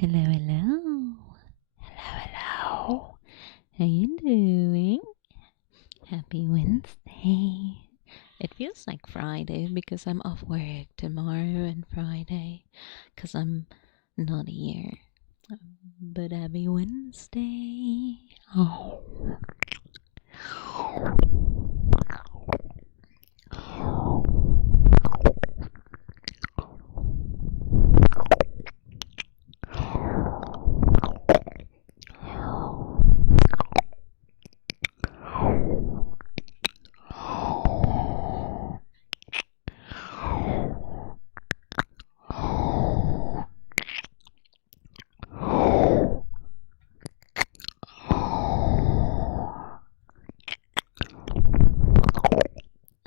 Hello, hello. Hello, hello. How you doing? Happy Wednesday. It feels like Friday because I'm off work tomorrow and Friday because I'm not here. But happy Wednesday. Oh.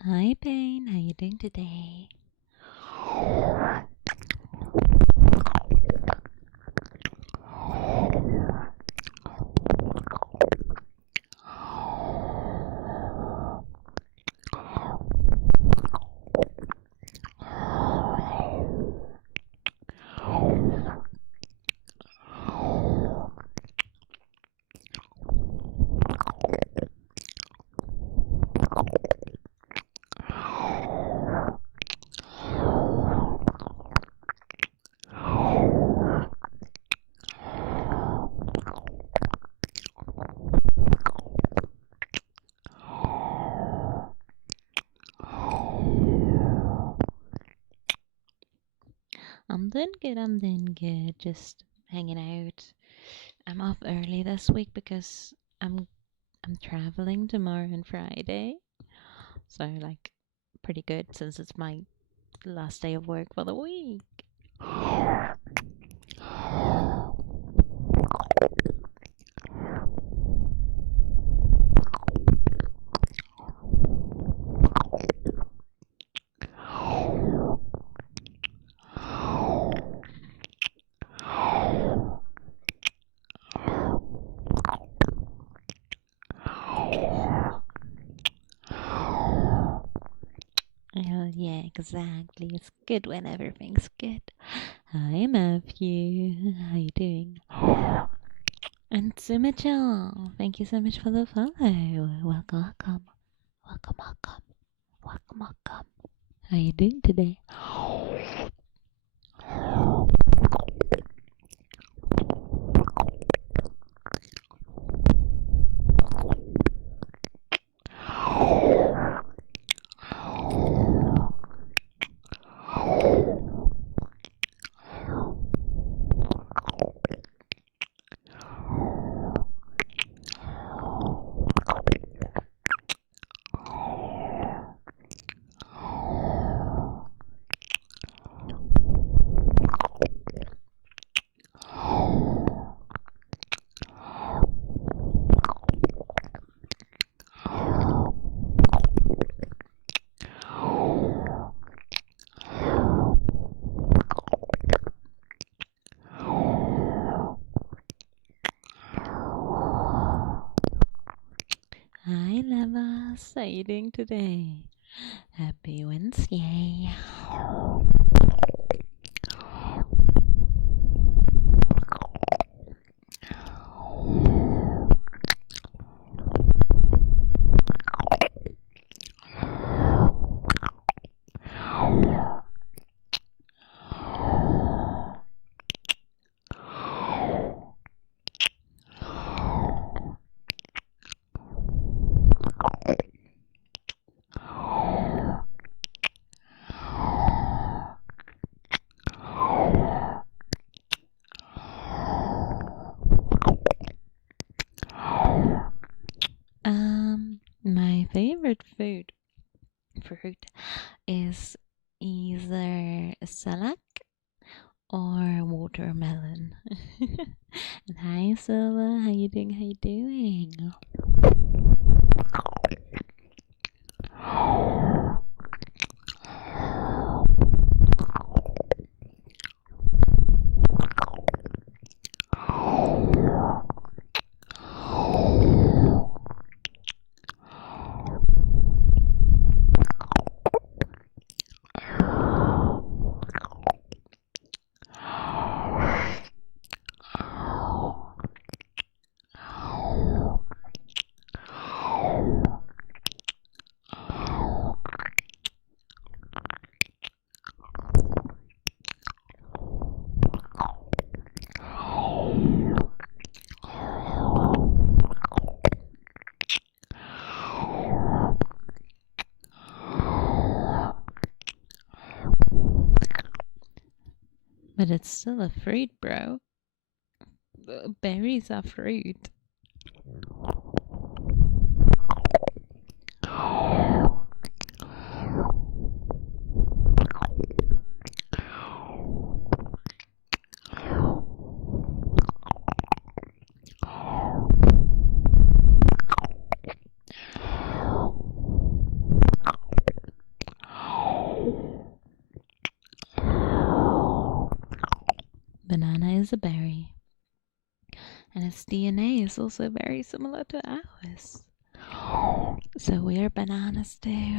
Hi, Payne. How you doing today? I'm doing good. I'm doing good. Just hanging out. I'm off early this week because I'm traveling tomorrow and Friday. So like pretty good since it's my last day of work for the week. Oh yeah, exactly. It's good when everything's good. Hi Matthew, how you doing? And Sumichel, thank you so much for the follow. Welcome, welcome, welcome, welcome, welcome, welcome. How you doing today? Hi Levas, how you doing today? Happy Wednesday. My favorite fruit is either salak or watermelon. And hi Silva, how you doing? How you doing? But it's still a fruit, bro. Berries are fruit. Banana is a berry. And its DNA is also very similar to ours. So we are bananas too.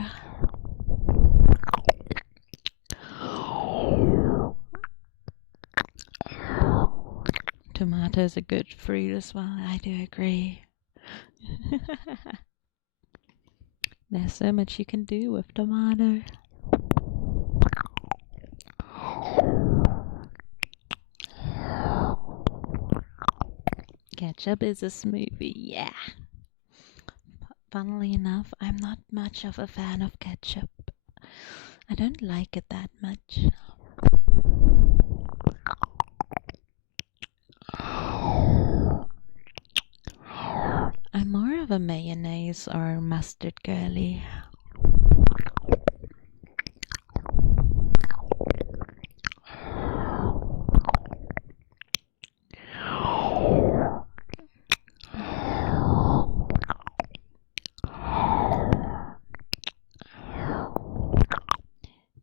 Tomatoes are good fruit as well, I do agree. There's so much you can do with tomato. Ketchup is a smoothie, yeah. Funnily enough, I'm not much of a fan of ketchup. I don't like it that much. I'm more of a mayonnaise or mustard girly.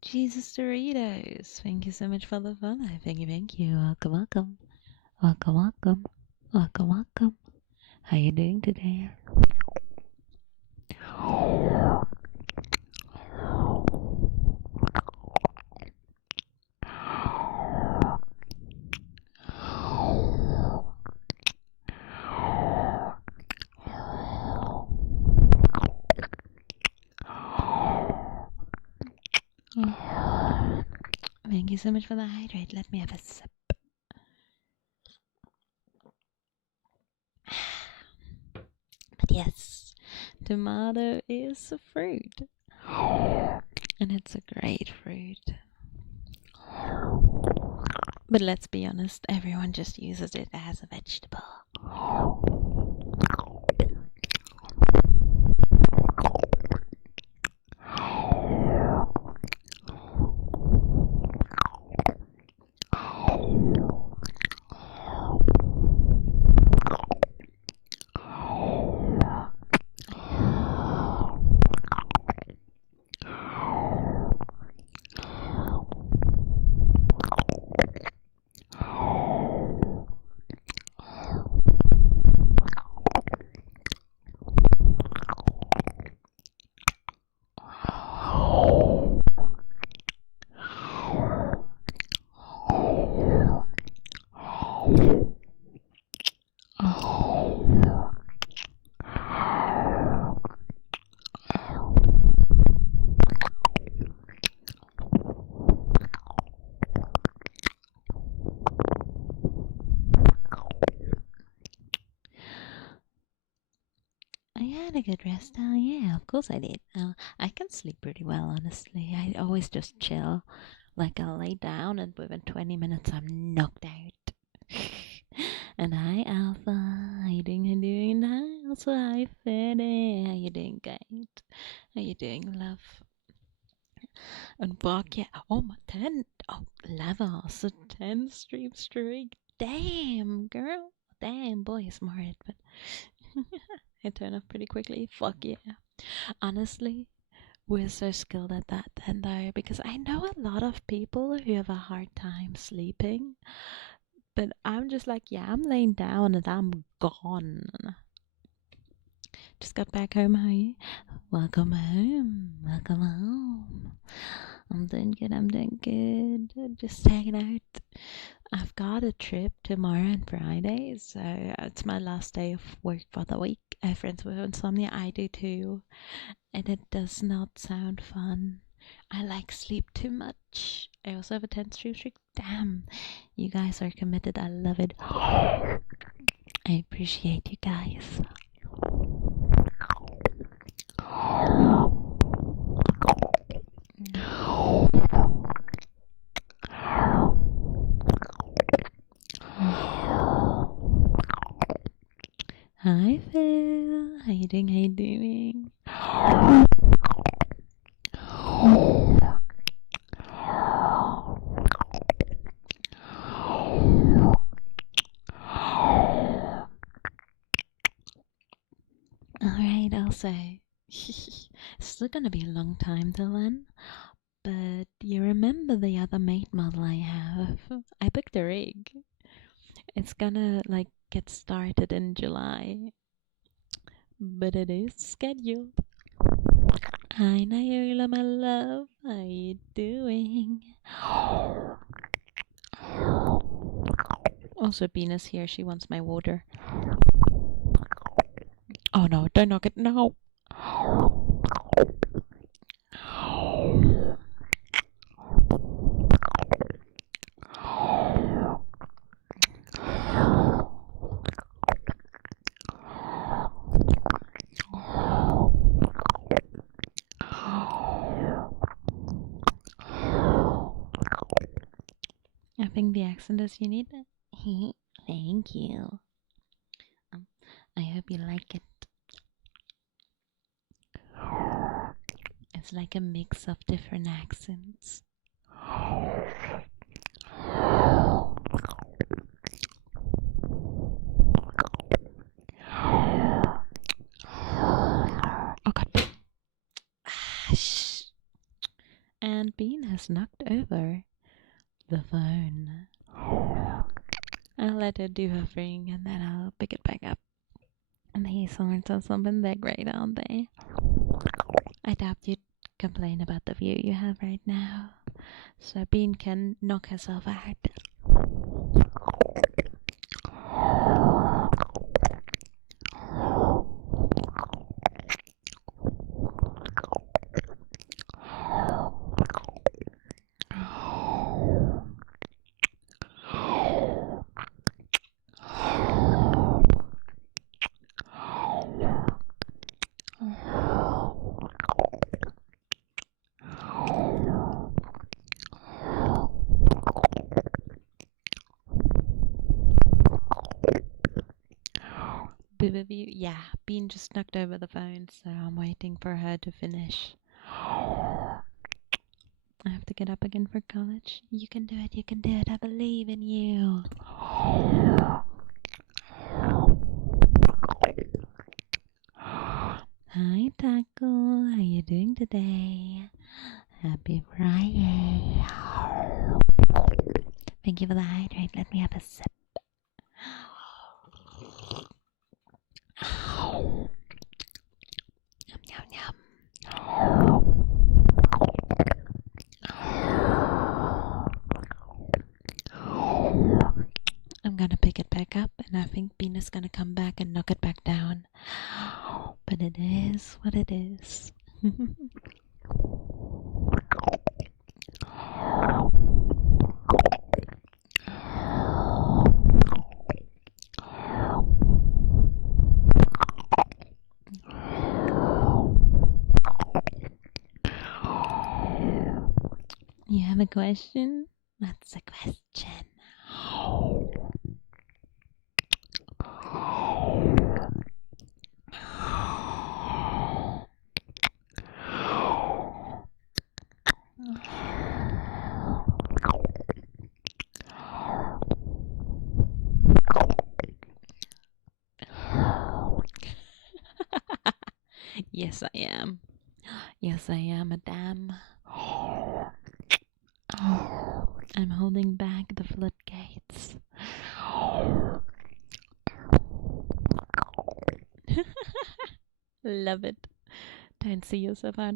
Jesus Doritos, thank you so much for the follow. Thank you. Welcome, welcome. Welcome, welcome. Welcome, welcome. How you doing today? Thank you so much for the hydrate. Let me have a sip. But yes, tomato is a fruit. And it's a great fruit. But let's be honest, everyone just uses it as a vegetable. I had a good rest. Yeah, of course I did. I can sleep pretty well, honestly. I always just chill. Like, I'll lay down and within 20 minutes I'm knocked out. And hi, Alpha. How you doing? How you doing? Hi, also hi, Fede. How you doing, guys? How you doing, love? And fuck yeah. Oh, my 10. Oh, levels. A 10 stream streak. Damn, girl. Damn, boy, smart. But it turned off pretty quickly. Fuck yeah. Honestly, we're so skilled at that then though, because I know a lot of people who have a hard time sleeping, but I'm just like, yeah, I'm laying down and I'm gone. Just got back home, honey. Welcome home. Welcome home. I'm doing good. I'm doing good. Just hanging out. I've got a trip tomorrow and Friday, so it's my last day of work for the week. I have friends with insomnia. I do too. And it does not sound fun. I like sleep too much. I also have a 10 stream streak. Damn, you guys are committed. I love it. I appreciate you guys. doing? How you doing? Alright, also, it's still gonna be a long time till then, but you remember the other mate model I have? I booked a rig. It's gonna, like, get started in July, but it is scheduled. Hi, Nayola, my love. How you doing? Also, Venus here. She wants my water. Oh no, don't knock it. No. I think the accent is you need. Thank you. I hope you like it. It's like a mix of different accents. Oh god. Shh. And Bean has knocked over the phone. I'll let her do her thing and then I'll pick it back up. And these aren't something they're great, aren't they? I doubt you'd complain about the view you have right now. So Bean can knock herself out. View. Yeah, Bean just knocked over the phone, so I'm waiting for her to finish. I have to get up again for college. You can do it, you can do it. I believe in you. Hi, Taco. How you doing today? Happy Friday. Thank you for the hydrate. Let me have a sip. Yum, yum, yum. I'm gonna pick it back up, and I think Bean is gonna come back and knock it back down. But it is what it is. You have a question? What's a question? Yes, I am. Yes, I am, madame. I'm holding back the floodgates. Love it. Don't see yourself out.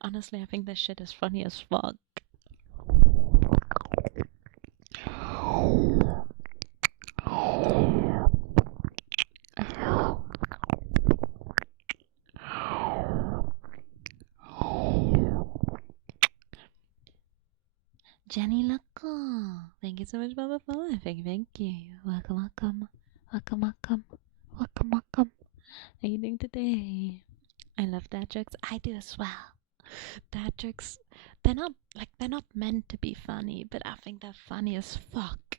Honestly, I think this shit is funny as fuck. Jenny Loco, thank you so much for the follow. Thank you. Welcome, welcome. Welcome, welcome. Welcome, welcome. How you doing today? I love dad jokes. I do as well. Dad jokes, they're not meant to be funny, but I think they're funny as fuck.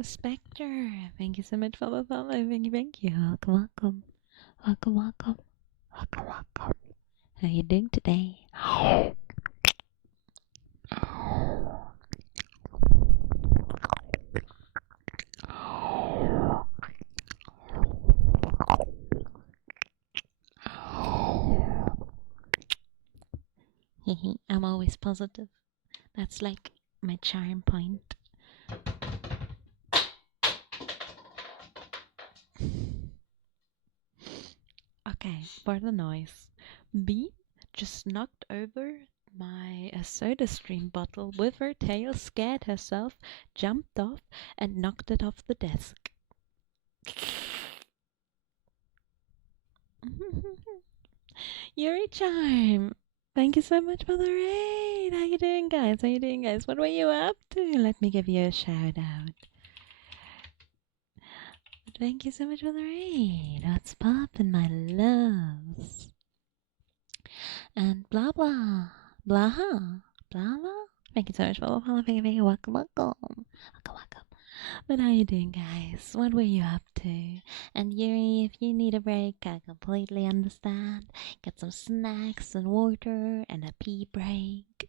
Spectre, thank you so much for the follow. Thank you. Welcome, welcome. Welcome, welcome. Welcome, welcome. How you doing today? I'm always positive. That's like my charm point. Okay, for the noise. B just knocked over my soda stream bottle with her tail, scared herself, jumped off, and knocked it off the desk. Yuri Charm, thank you so much for the raid. How you doing, guys? How you doing, guys? What were you up to? Let me give you a shout out. Thank you so much for the raid. What's poppin', my loves? And blah blah blah blah blah. Thank you so much for the follow. Thank you. Welcome, welcome, welcome, welcome. But how you doing, guys? What were you up to? And Yuri, if you need a break, I completely understand. Get some snacks and water and a pee break.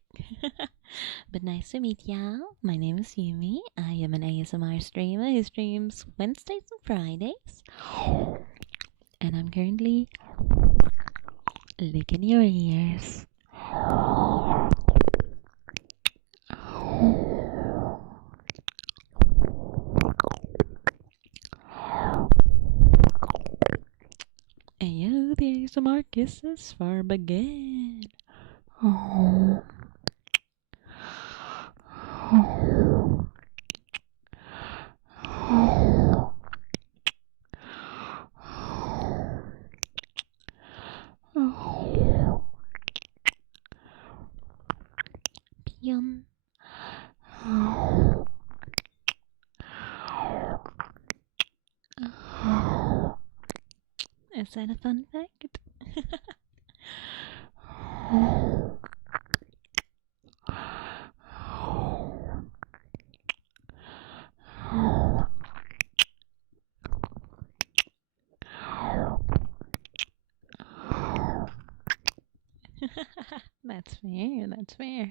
But nice to meet y'all. My name is Yumi. I am an ASMR streamer who streams Wednesdays and Fridays. And I'm currently licking your ears. Ayo, the ASMR kisses for begin. Oh. Pion. Is that a fun fact? That's fair, that's fair.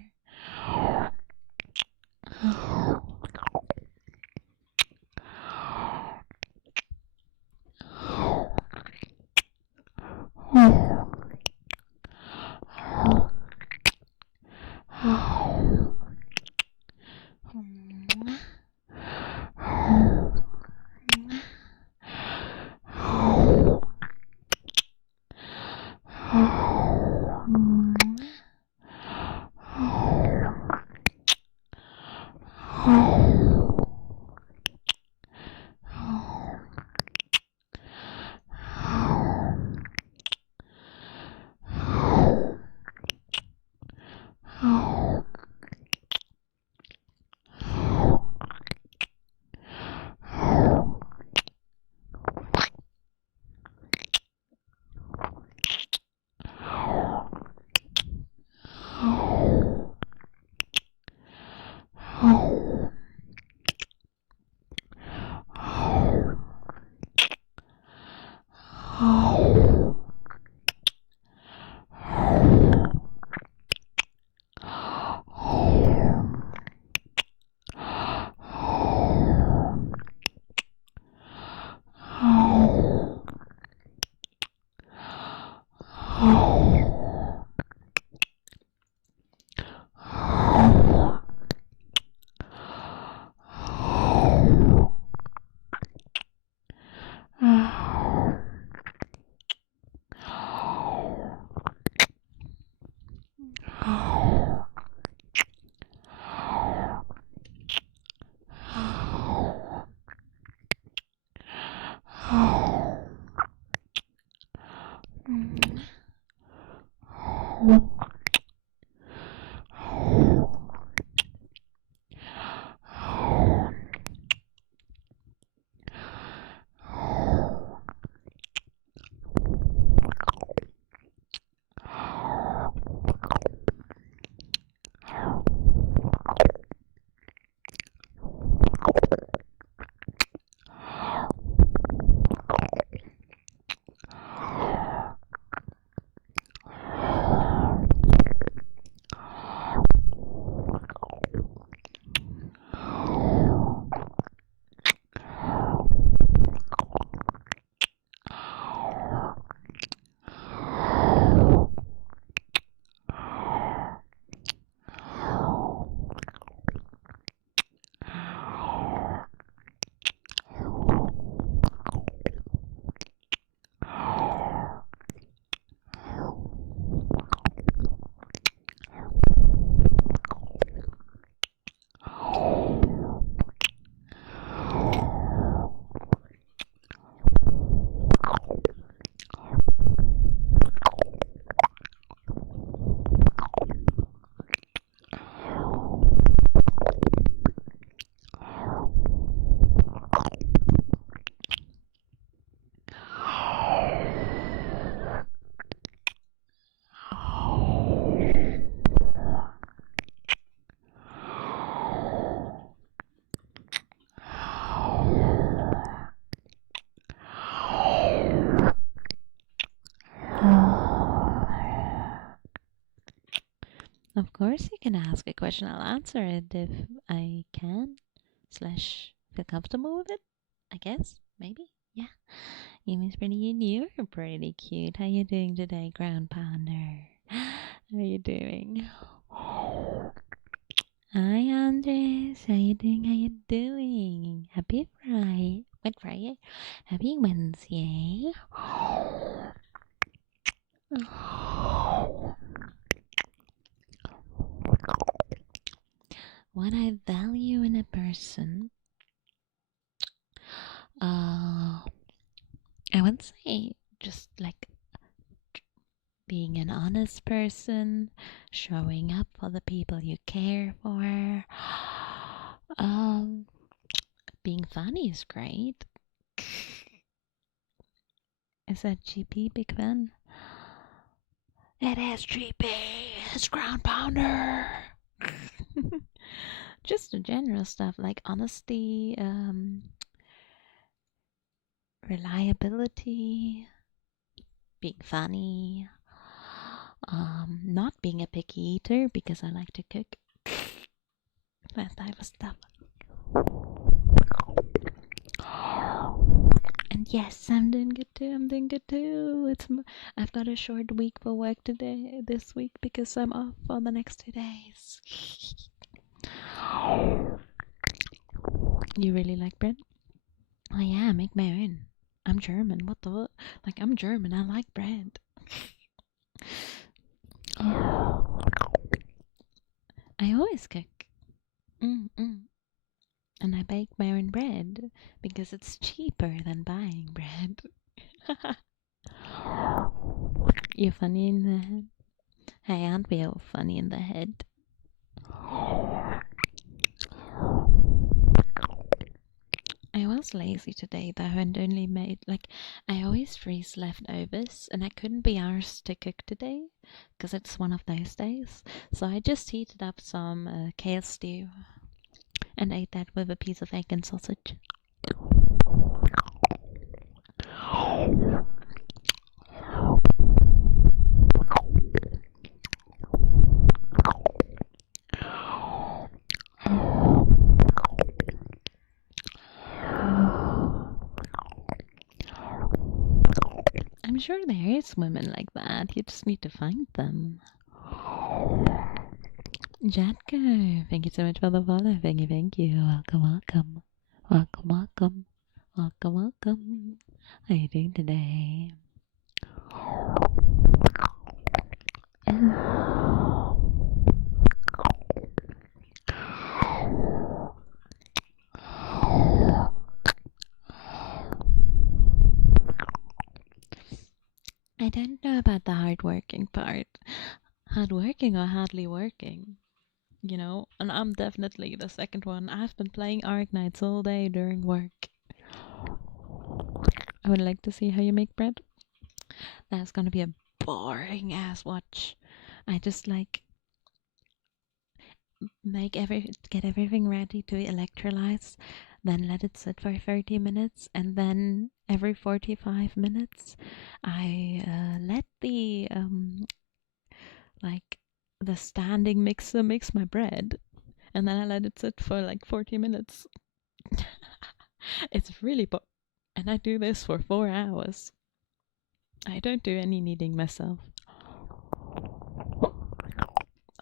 Of course, you can ask a question. I'll answer it if I can, slash feel comfortable with it. I guess, maybe, yeah. Amy's pretty and you're pretty cute. How you doing today, Ground Pounder? How you doing? Hi, Andres. How you doing? How you doing? Happy Friday. What Friday? Happy Wednesday. What I value in a person, I would say just like being an honest person, showing up for the people you care for. Being funny is great. Is that GP, Big Ben? It is GP. It's Ground Pounder. Just the general stuff like honesty, reliability, being funny, not being a picky eater because I like to cook. That type of stuff. And yes, I'm doing good too. I'm doing good too. I've got a short week for work this week because I'm off for the next 2 days. You really like bread? Oh yeah, make my own. I'm German. What the? Like, I'm German. I like bread. I always cook. And I bake my own bread because it's cheaper than buying bread. You're funny in the head. Hey, aren't we all funny in the head? I was lazy today though and only made, like, I always freeze leftovers and I couldn't be arsed to cook today because it's one of those days. So I just heated up some kale stew and ate that with a piece of egg and sausage. I'm sure there is women like that. You just need to find them. Jatko, thank you so much for the follow. Thank you, thank you. Welcome, welcome. Welcome, welcome. Welcome, welcome. How are you doing today? I don't know about the hardworking part. Hardworking or hardly working? You know, and I'm definitely the second one. I've been playing Arknights all day during work. I would like to see how you make bread. That's gonna be a boring ass watch. I just like get everything ready to electrolyze, then let it sit for 30 minutes, and then every 45 minutes I let the standing mixer mix my bread, and then I let it sit for like 40 minutes. It's really and I do this for 4 hours. I don't do any kneading myself. Oh,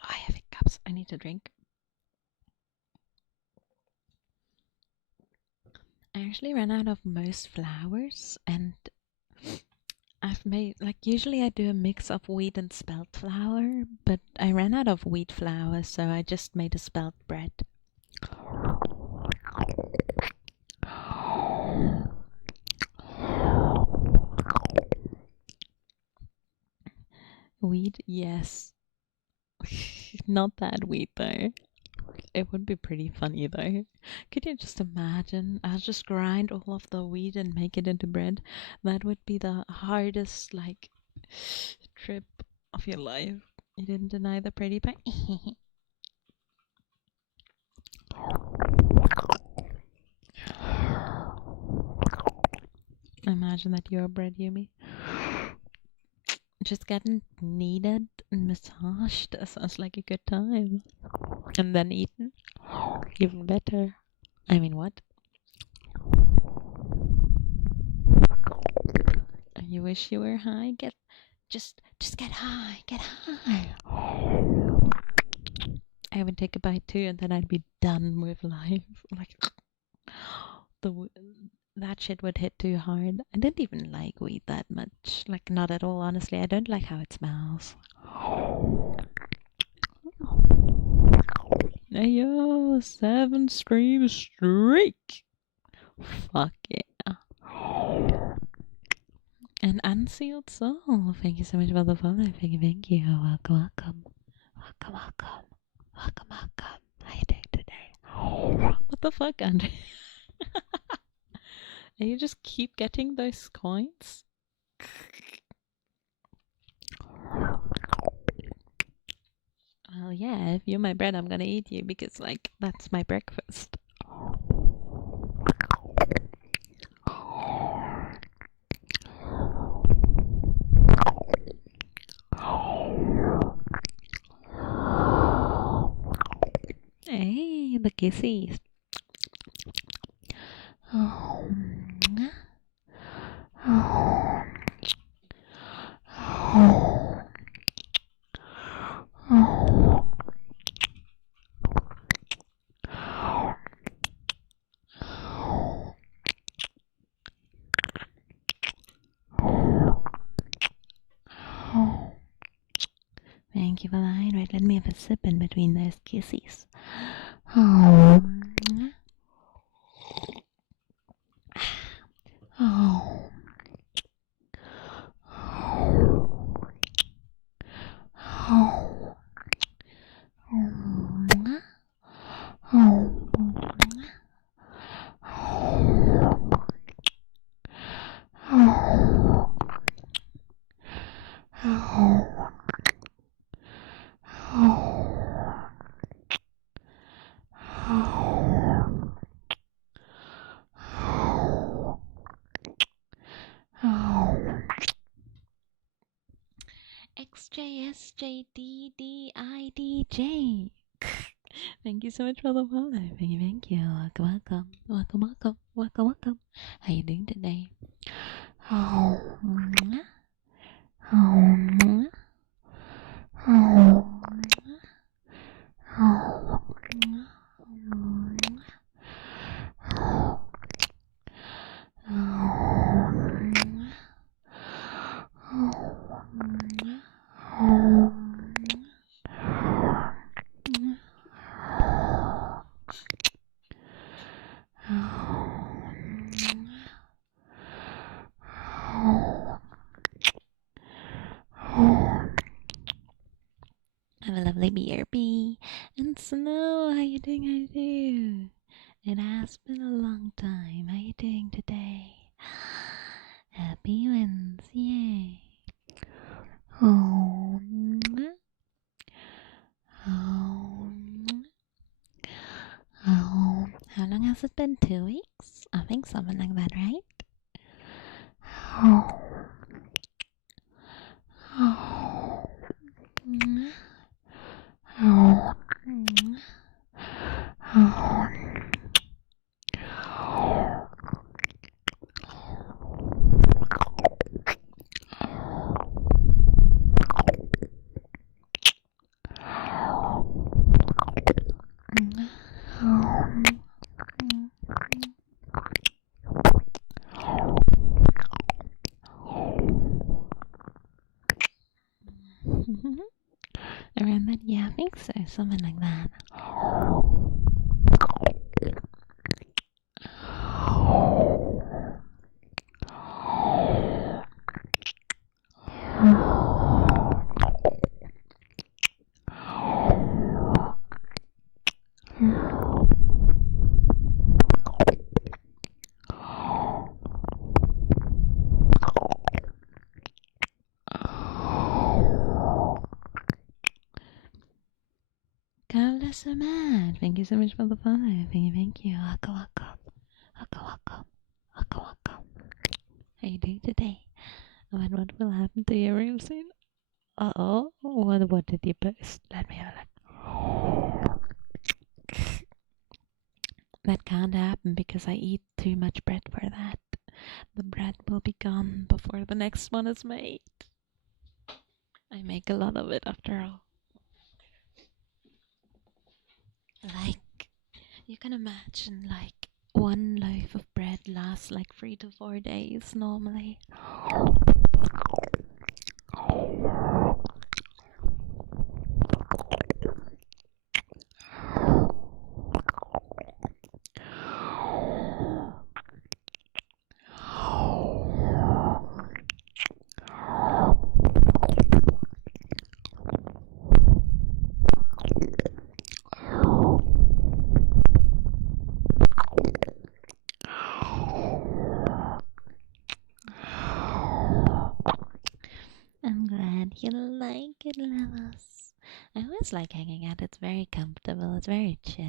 I have hiccups. I need to drink. I actually ran out of most flours, and I've made, like, usually I do a mix of wheat and spelt flour, but I ran out of wheat flour, so I just made a spelt bread. Wheat, yes. Not that wheat though. It would be pretty funny though. Could you just imagine? I'll just grind all of the wheat and make it into bread. That would be the hardest, like, trip of your life. You didn't deny the pretty pie. Imagine that you're bread, Yumi. just getting kneaded and massaged. That sounds like a good time. And then eaten. Even better. I mean, what? You wish you were high? Just get high. Get high. I would take a bite too, and then I'd be done with life. Like that shit would hit too hard. I didn't even like weed that much. Like, not at all, honestly. I don't like how it smells. Ayo, 7 stream streak. Fuck yeah. And Unsealed Soul, thank you so much for the follow. Thank you. Welcome, welcome. Welcome, welcome. Welcome, welcome. How you doing today? What the fuck, Andre? And you just keep getting those coins? Well, yeah, if you're my bread, I'm gonna eat you because, like, that's my breakfast. Hey, the kissies. Oh. Oh. Oh. Oh. Thank you for the hydrate. Let me have a sip in between those kisses. Oh. Oh. Oh. XJSJDDIDJ. Thank you so much for the follow. Thank you. Welcome, welcome. Welcome, welcome. Welcome, welcome. How you doing today? Oh. Oh. Oh. Oh. Have a lovely BRB. And Snow, how you doing? How you doing? It has been a long time. How you doing today? Happy Wednesday. Oh. Oh. Oh. How long has it been? 2 weeks? I think something like that, right? Oh. Oh. Oh. Oh. Around that? Yeah, I think so. Something like that. Carlos Ahmad, thank you so much for the follow. Thank you. Welcome, welcome. Welcome, welcome. Welcome, welcome. How you doing today? What will happen to you real soon? Uh-oh. What did you post? Let me have a look. That can't happen because I eat too much bread for that. The bread will be gone before the next one is made. I make a lot of it after all. Like, you can imagine, like, one loaf of bread lasts like 3 to 4 days normally. I'm glad you like it, Levels. I always like hanging out. It's very comfortable. It's very chill.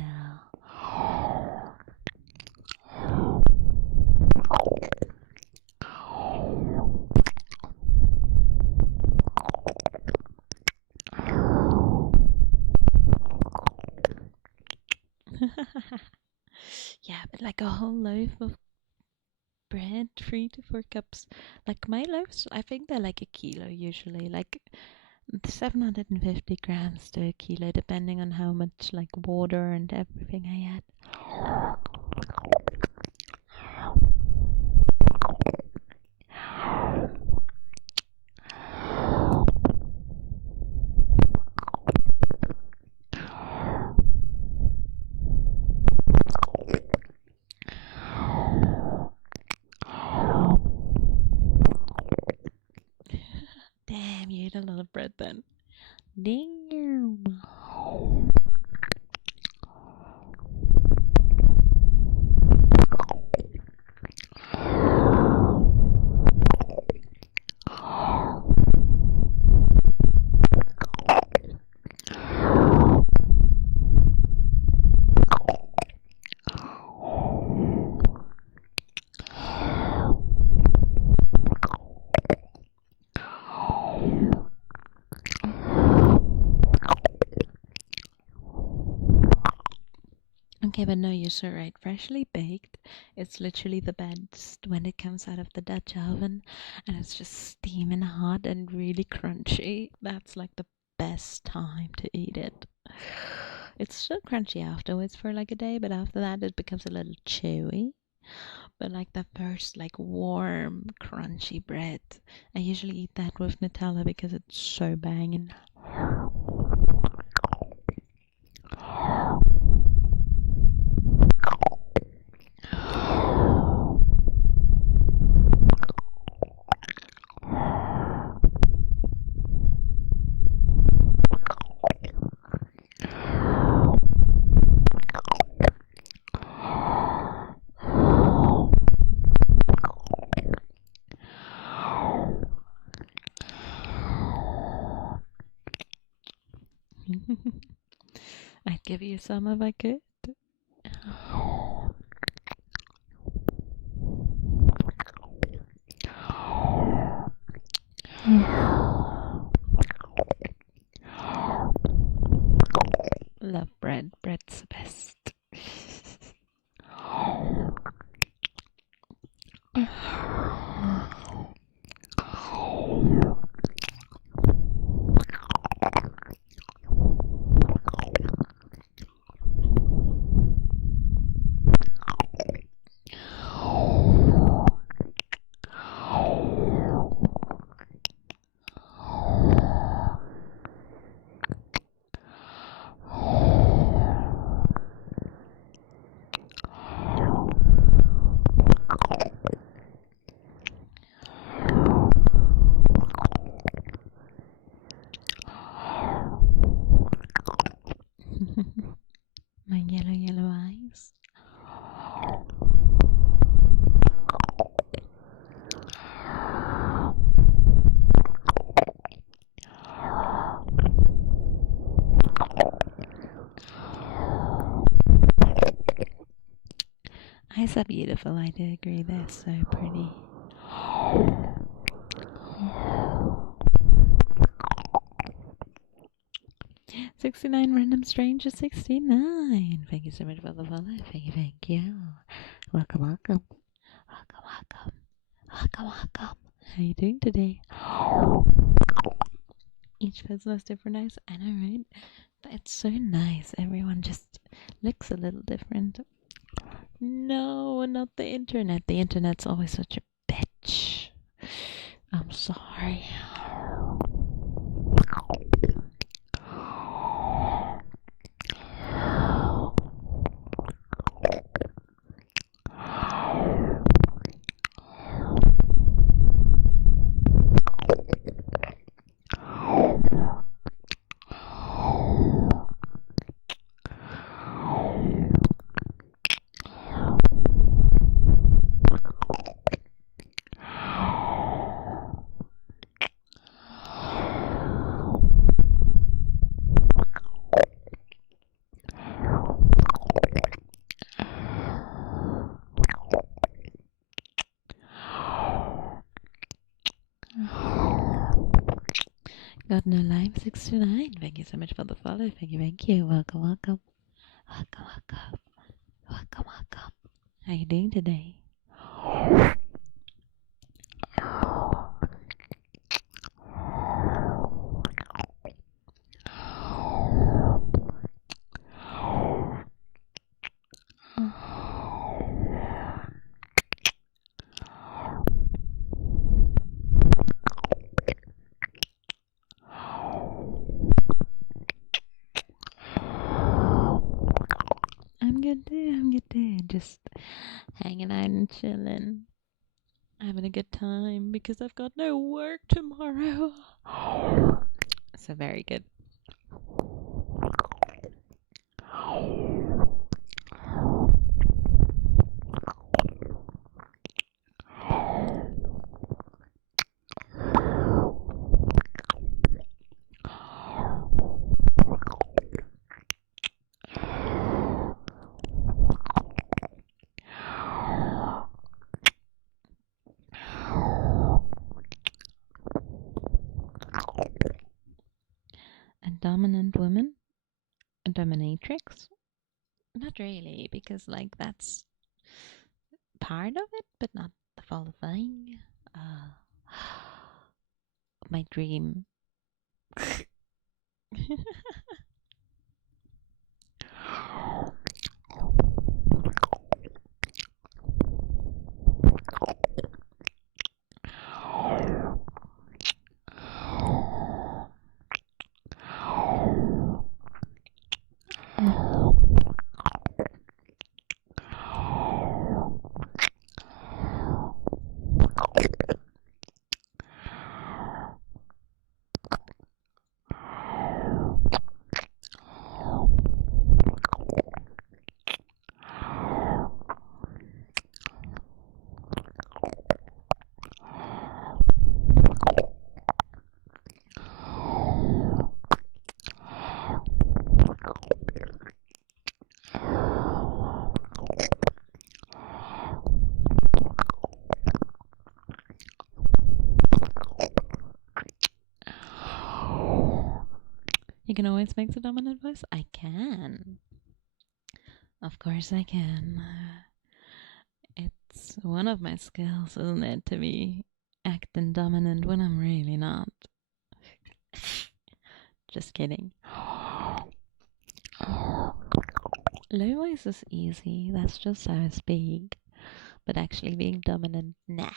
Yeah, but like a whole loaf of bread, 3 to 4 cups. Like my loaves, I think they're like a kilo usually. Like 750 grams to a kilo, depending on how much like water and everything I add. Damn, you ate a lot of bread then. Damn. Okay, but no, you're so right. Freshly baked, it's literally the best when it comes out of the Dutch oven and it's just steaming hot and really crunchy. That's like the best time to eat it. It's still crunchy afterwards for like a day, but after that it becomes a little chewy. But like the first like warm, crunchy bread, I usually eat that with Nutella because it's so banging. I'd give you some if I could. Love bread. Bread's the best. My yellow, yellow eyes. Eyes are beautiful, I do agree, they're so pretty. 69, Random Stranger 69. Thank you so much for the follow. Thank you. Welcome, welcome. Welcome, welcome. Welcome, welcome. How you doing today? Each person has different eyes. I know, right? That's so nice. Everyone just looks a little different. No, not the internet. The internet's always such a bitch. I'm sorry. Got no lime 69. Thank you so much for the follow. Thank you. Welcome, welcome. Welcome, welcome. Welcome, welcome. How you doing today? I'm good too. Just hanging out and chilling. Having a good time because I've got no work tomorrow. So very good. A dominant woman? A dominatrix? Not really, because like that's part of it, but not the full thing. My dream. You can always make the dominant voice? I can. Of course I can. It's one of my skills, isn't it, to be acting dominant when I'm really not. Just kidding. Low voice is easy, that's just how I speak. But actually being dominant, nah.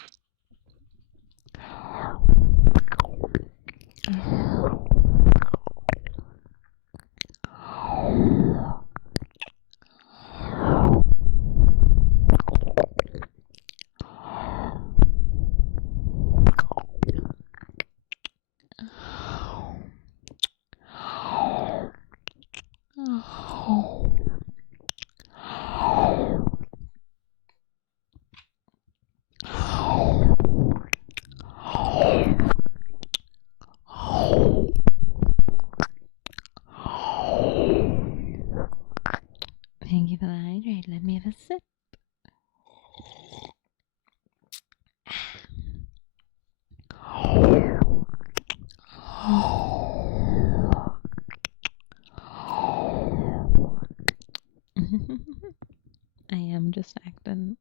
Thank you for the hydrate. Let me have a sip. I am just acting.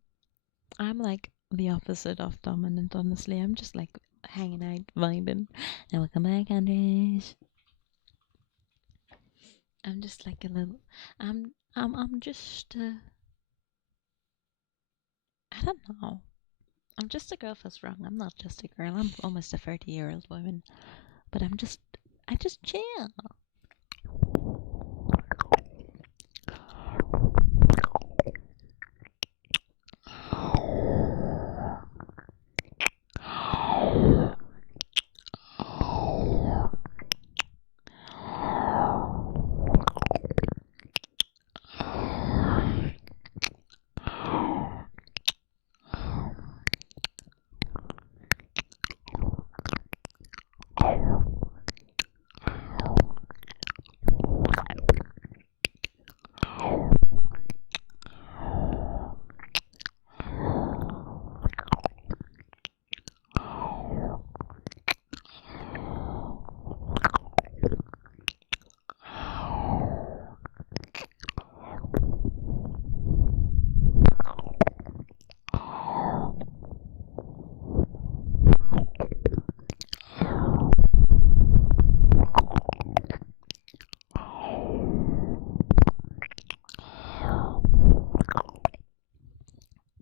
I'm like the opposite of dominant, honestly. I'm just like hanging out, vibing. And welcome back, Andres. I'm just like a little. I'm just. I don't know. I'm just a girl feels wrong. I'm not just a girl. I'm almost a 30-year-old woman. But I just chill.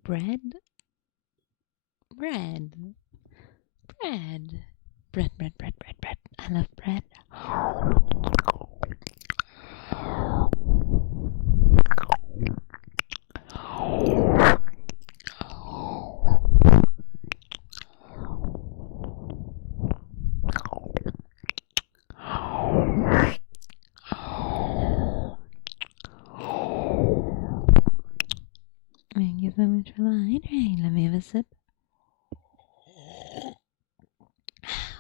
Bread? Bread. Bread. Bread. I love bread. Thank you so much for the hydrate. Let me have a sip.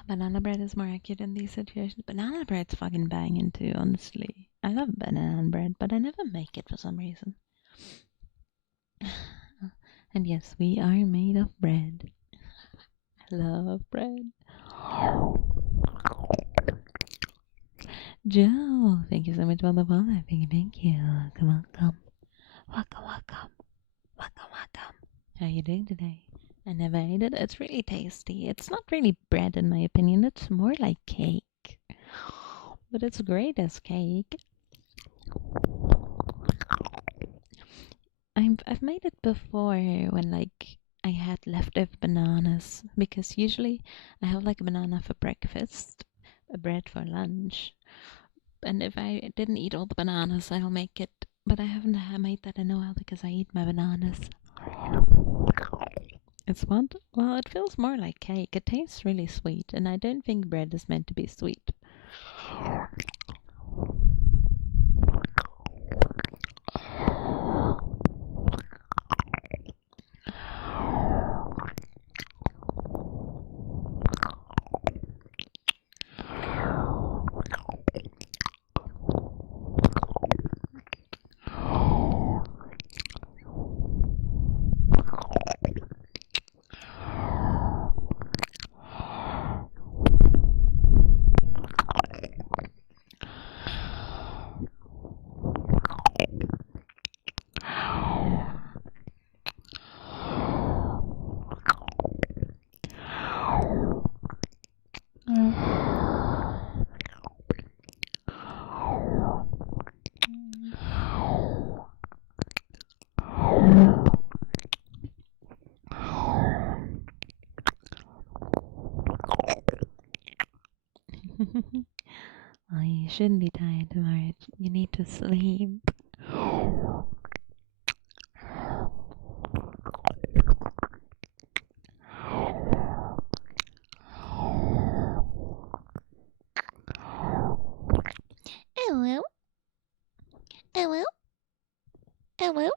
Banana bread is more accurate in these situations. Banana bread's fucking banging too, honestly. I love banana bread, but I never make it for some reason. And yes, we are made of bread. I love bread. Joe, thank you so much for the follow. Thank you. Welcome. How are you doing today? I never ate it. It's really tasty. It's not really bread in my opinion. It's more like cake. But it's great as cake. I've made it before when like I had leftover bananas, because usually I have like a banana for breakfast, a bread for lunch, and if I didn't eat all the bananas, I'll make it. But I haven't made that in a while because I eat my bananas. It's what? Well, it feels more like cake. It tastes really sweet, and I don't think bread is meant to be sweet. Oh, you shouldn't be tired tomorrow. You need to sleep. Hello. Hello. Hello.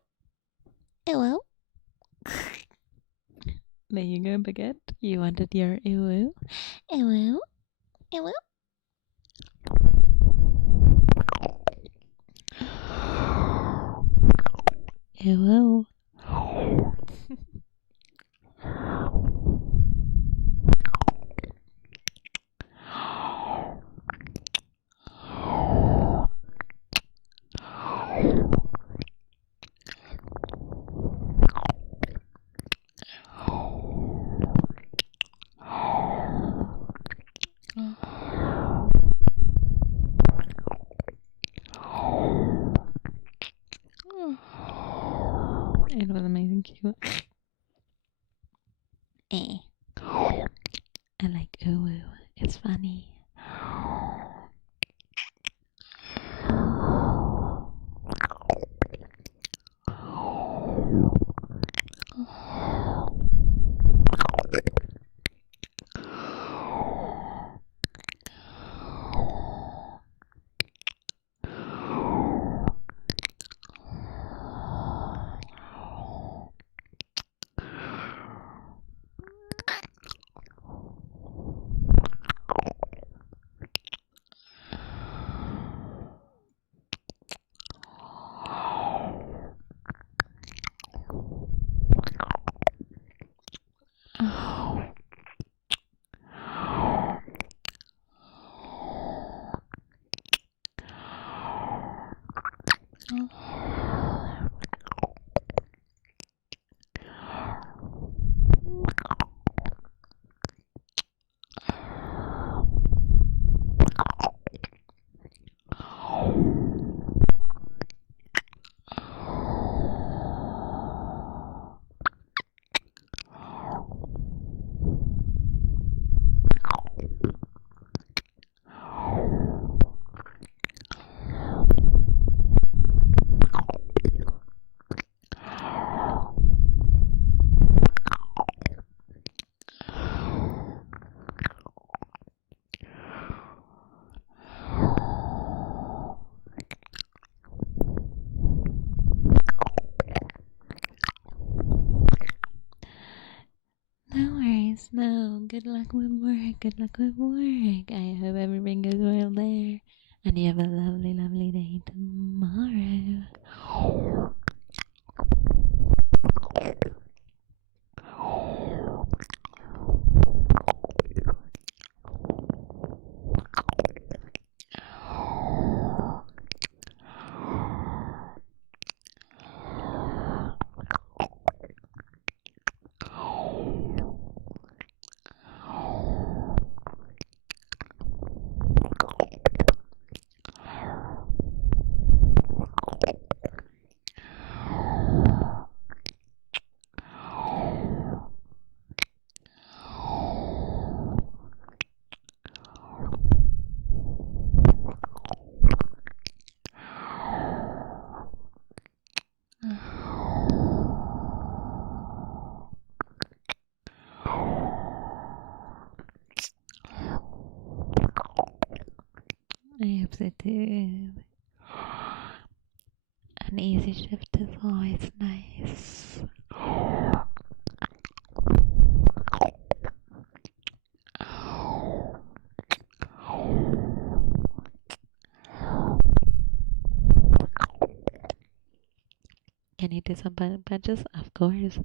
Hello. There you go, Baguette. You wanted your ew. Hello. Hello. Hello. It was amazing cute. Eh. I like uwu. It's funny. No worries, no. Good luck with work. Good luck with work. I hope everything goes well there. And you have a lovely, lovely day tomorrow. I hope so too. An easy shift is always nice. Can you do some punches? Of course.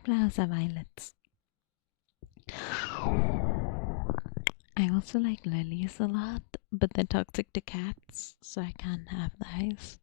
favorite flowers are violets. I also like lilies a lot, but they're toxic to cats, so I can't have those.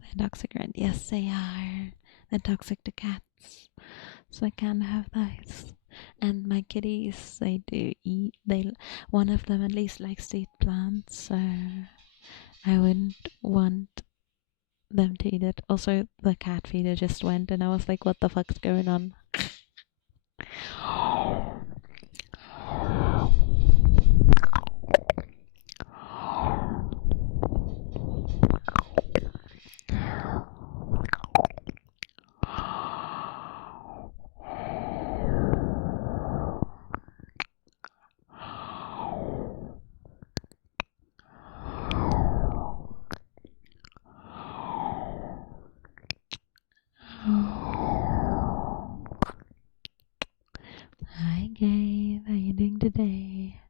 They're toxic, right? Yes, they are. They're toxic to cats, so I can't have those. And my kitties, they do eat. One of them at least likes to eat plants, so I wouldn't want them to eat it. Also, the cat feeder just went, and I was like, "What the fuck's going on?" Hi, Gabe. How you doing today?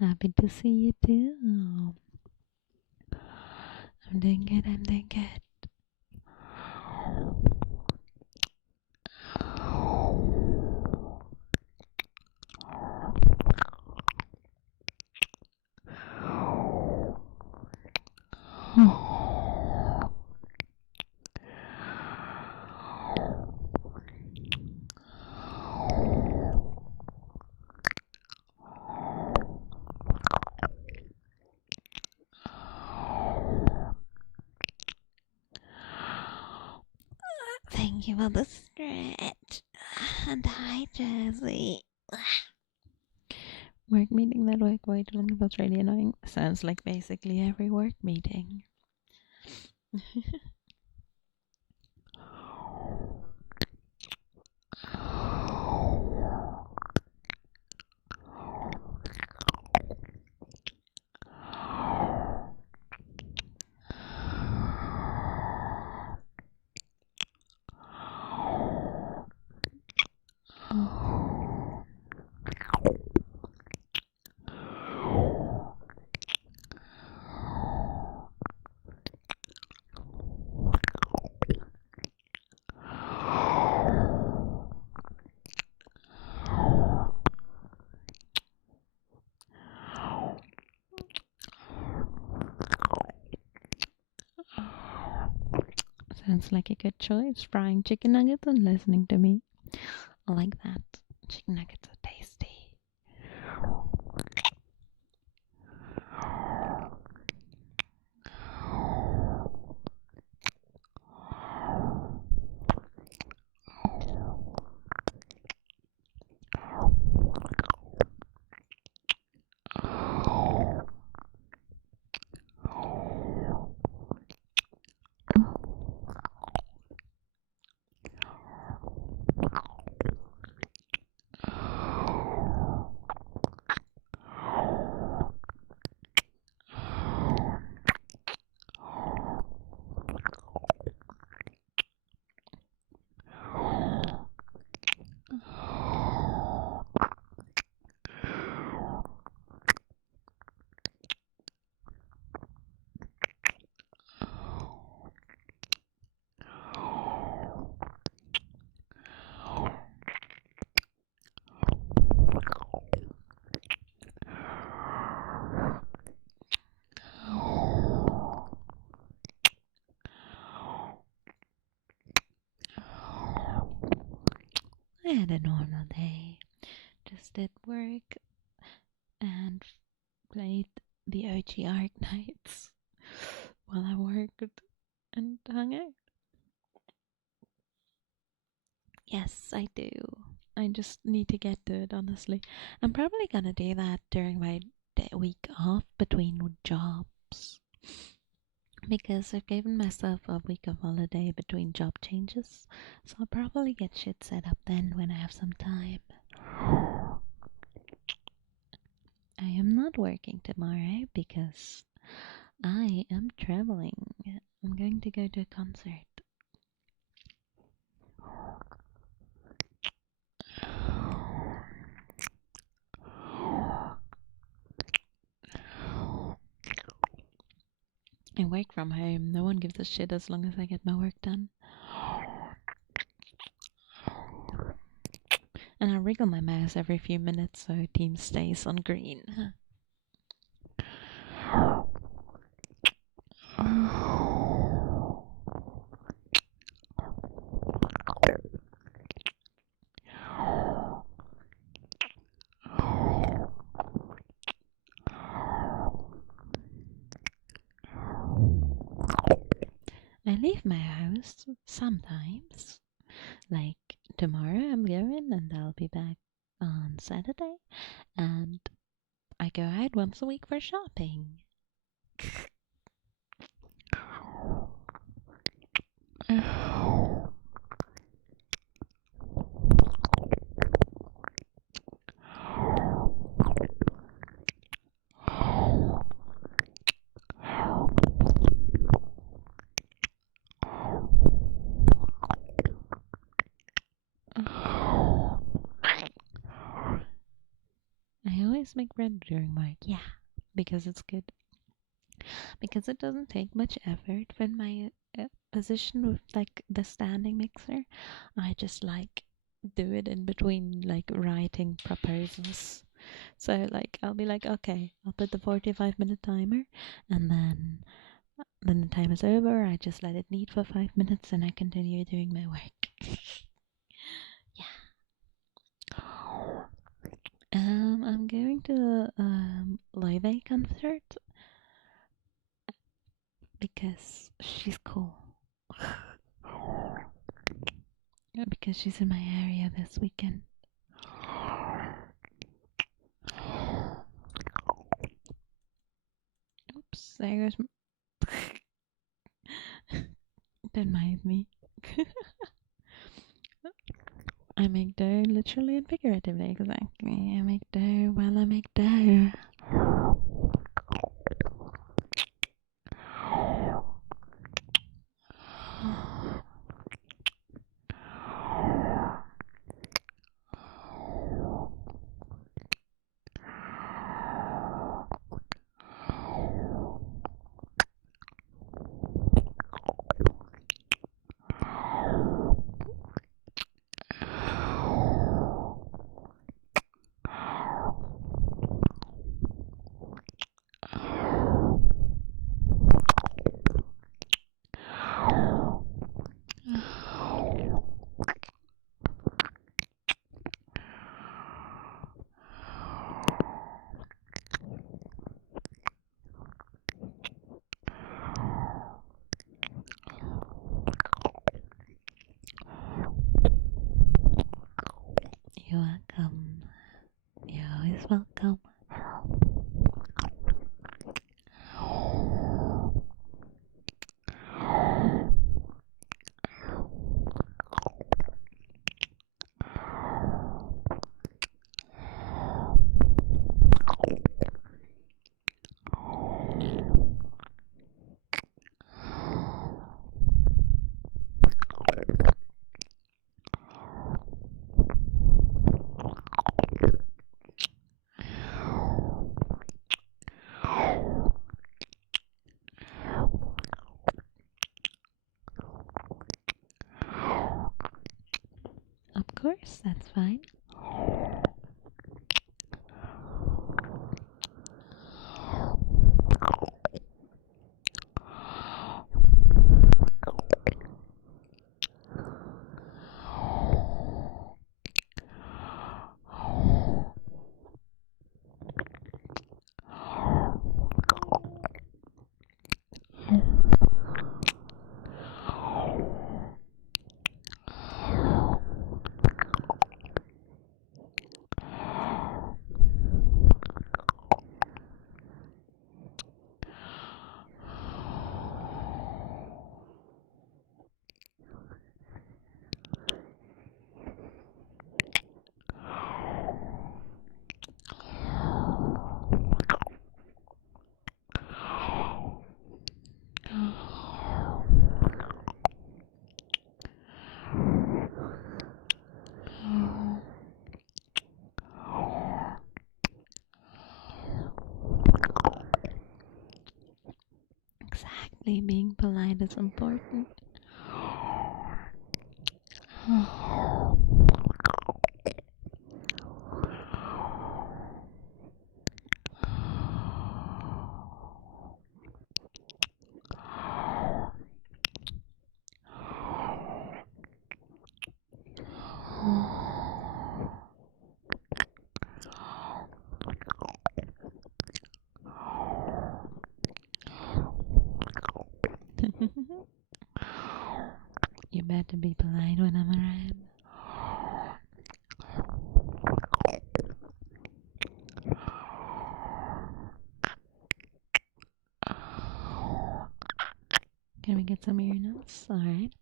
Happy to see you too. I'm doing good. I'm doing good. Thank you for the stretch. And hi, Jersey. Work meeting that work way too long was really annoying. Sounds like basically every work meeting. Sounds like a good choice. Frying chicken nuggets and listening to me. I like that. Chicken nuggets are tasty. I had a normal day. Just did work and played the OG Arc Knights while I worked and hung out. Yes, I do. I just need to get to it, honestly. I'm probably gonna do that during my week off between jobs. Because I've given myself a week of holiday between job changes. So I'll probably get shit set up then when I have some time. I am not working tomorrow because I am traveling. I'm going to go to a concert. I work from home. No one gives a shit as long as I get my work done. And I wriggle my mouse every few minutes so Teams stays on green. I leave my house sometimes. Like tomorrow I'm going and I'll be back on Saturday. And I go out once a week for shopping. I always make bread during work, yeah, because it's good. Because it doesn't take much effort when my position with like the standing mixer. I just like do it in between like writing proposals. So like I'll be like, okay, I'll put the 45-minute timer, and then the time is over. I just let it knead for 5 minutes, and I continue doing my work. Yeah. I'm going to a Live Aid concert because she's cool. Because she's in my area this weekend. Oops, there goes. Don't mind me. I make dough literally and figuratively, exactly. I make dough while I make dough. You're welcome. You're always welcome. Of course, that's fine. Exactly, being polite is important. You better be polite when I'm around. Can we get some of your notes? Alright.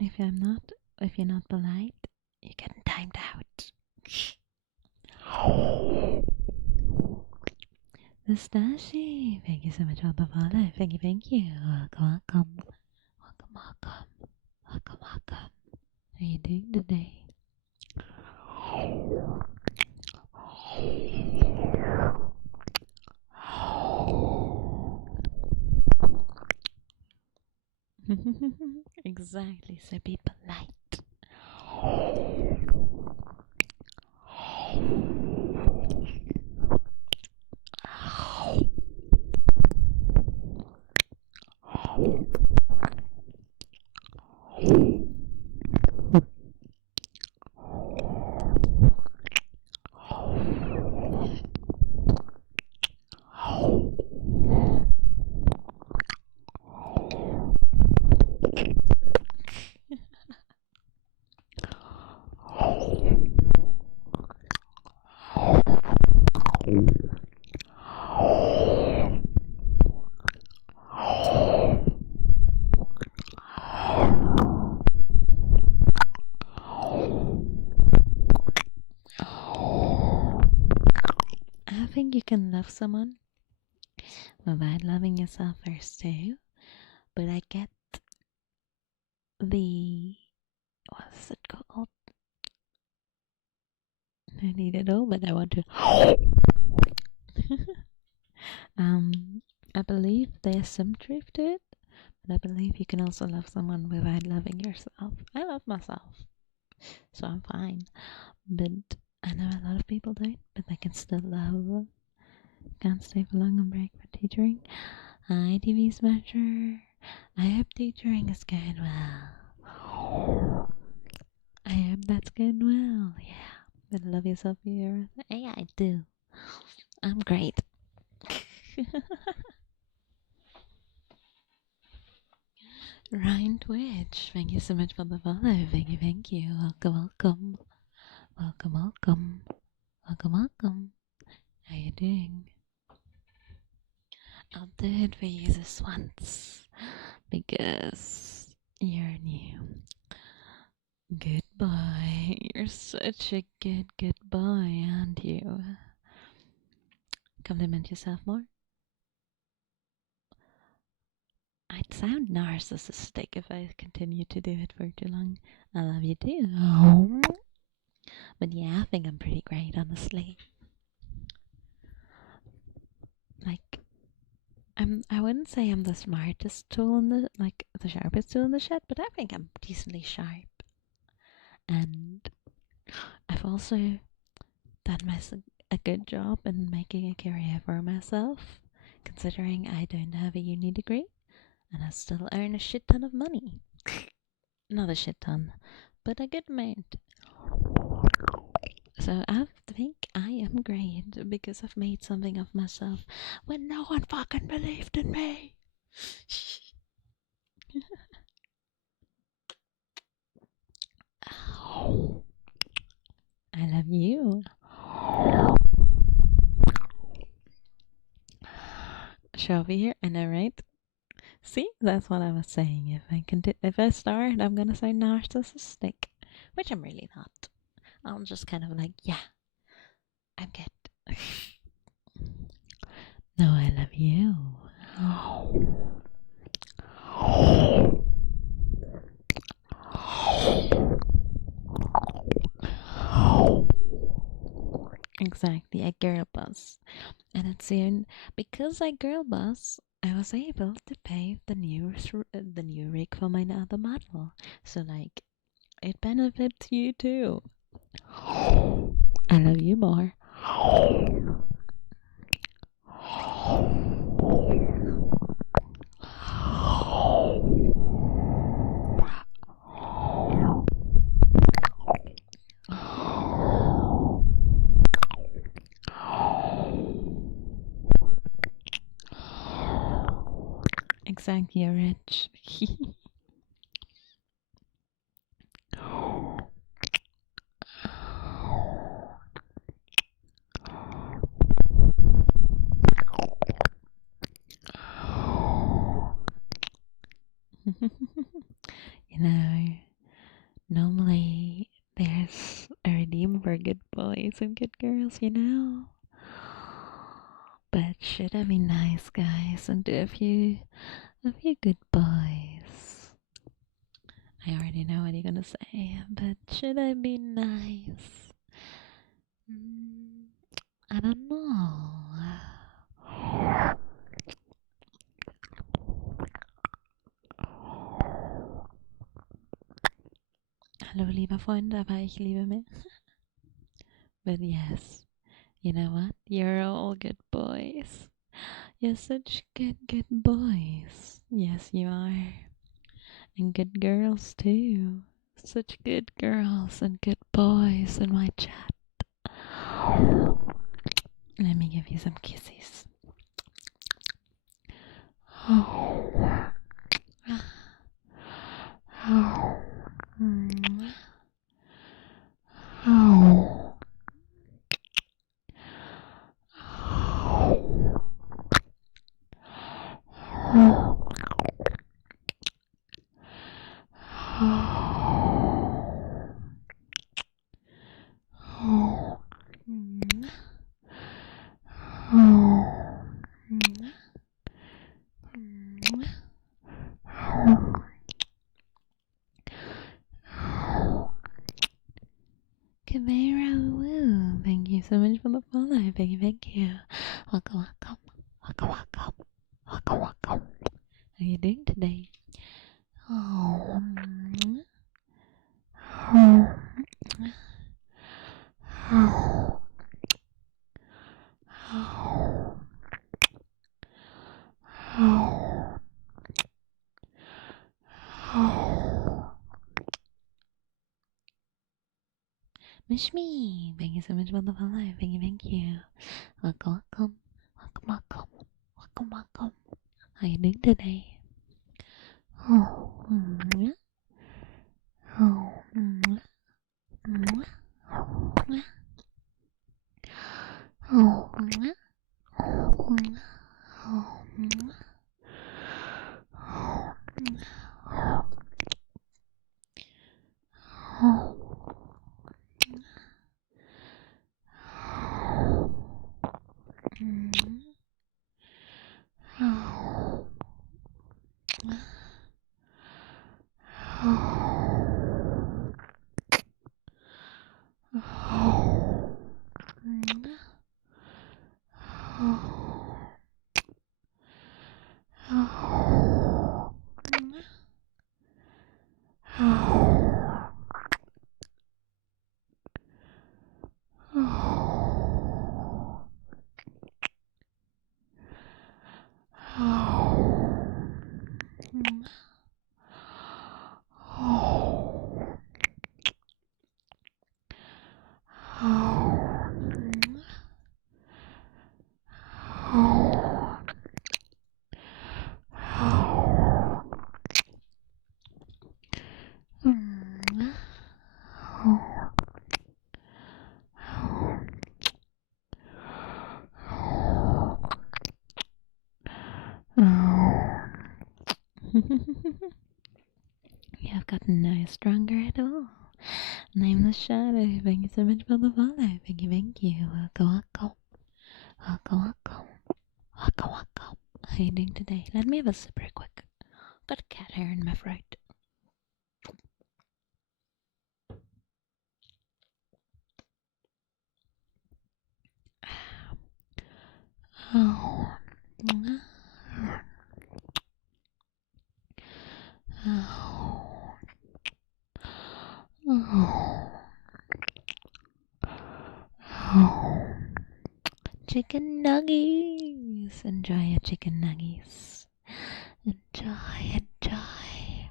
If you're not polite, you're getting timed out. Mustache, thank you so much for the follow. Thank you. Welcome. Welcome. How are you doing today? Exactly, so be polite. I think you can love someone without loving yourself first too. But I get the, what is it called? I need it all, but I want to. I believe there's some truth to it, but I believe you can also love someone without loving yourself. I love myself, so I'm fine. But I know a lot of people don't, but they can still love. Can't stay for long on break for teaching. Hi, TV Smasher. I hope teaching is going well. I hope that's going well. Yeah. But love yourself, here. Yeah, I do. I'm great. Ryan Twitch, thank you so much for the follow. Thank you. Welcome. How you doing? I'll do it for you this once because you're new. Goodbye. You're such a good boy, aren't you? Compliment yourself more. I'd sound narcissistic if I continue to do it for too long. I love you too. But yeah, I think I'm pretty great, honestly. Like, I wouldn't say I'm the smartest tool in the, like, the sharpest tool in the shed, but I think I'm decently sharp. And I've also done a good job in making a career for myself, considering I don't have a uni degree, and I still earn a shit ton of money. Not a shit ton, but a good amount. So I think I am great because I've made something of myself when no one fucking believed in me. I love you. Shall we here? I know, right? See, that's what I was saying. If I start, I'm gonna say narcissistic, which I'm really not. I'm just kind of like, yeah, I'm good. No, I love you. Exactly, a girl boss. And it's soon because I girl boss, I was able to pay the new rig for my other model. So like, it benefits you too. I love you more. Exactly, Rich. You know, normally there's a redeem for good boys and good girls, you know? But should I be nice, guys, and do a few good boys? I already know what you're gonna say, but should I be nice? I don't know. Hallo, lieber Freund, aber ich liebe mich. But yes, you know what? You're all good boys. You're such good boys. Yes, you are. And good girls, too. Such good girls and good boys in my chat. Let me give you some kisses. Camaro, woo. Thank you so much for the follow. Thank you. Welcome. How are you doing today? Oh. Miss me. Thank you so much for the follow. Thank you. Welcome. How are you doing today? Oh. You have gotten no stronger at all. Nameless Shadow, thank you so much for the follow. Thank you. Welcome. How are you doing today? Let me have a sip real quick. Got cat hair in my throat. chicken nuggies. Enjoy your chicken nuggies. Enjoy, enjoy.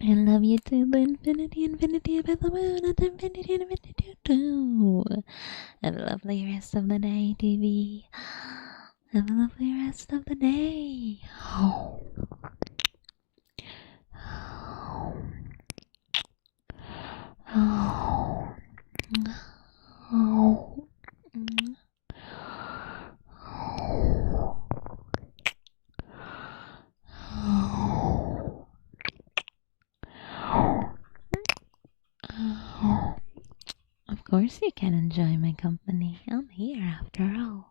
I love you to the infinity, infinity above the moon, and infinity, infinity too. Have a lovely rest of the day, TV. Have a lovely rest of the day. Of course you can enjoy my company. I'm here after all.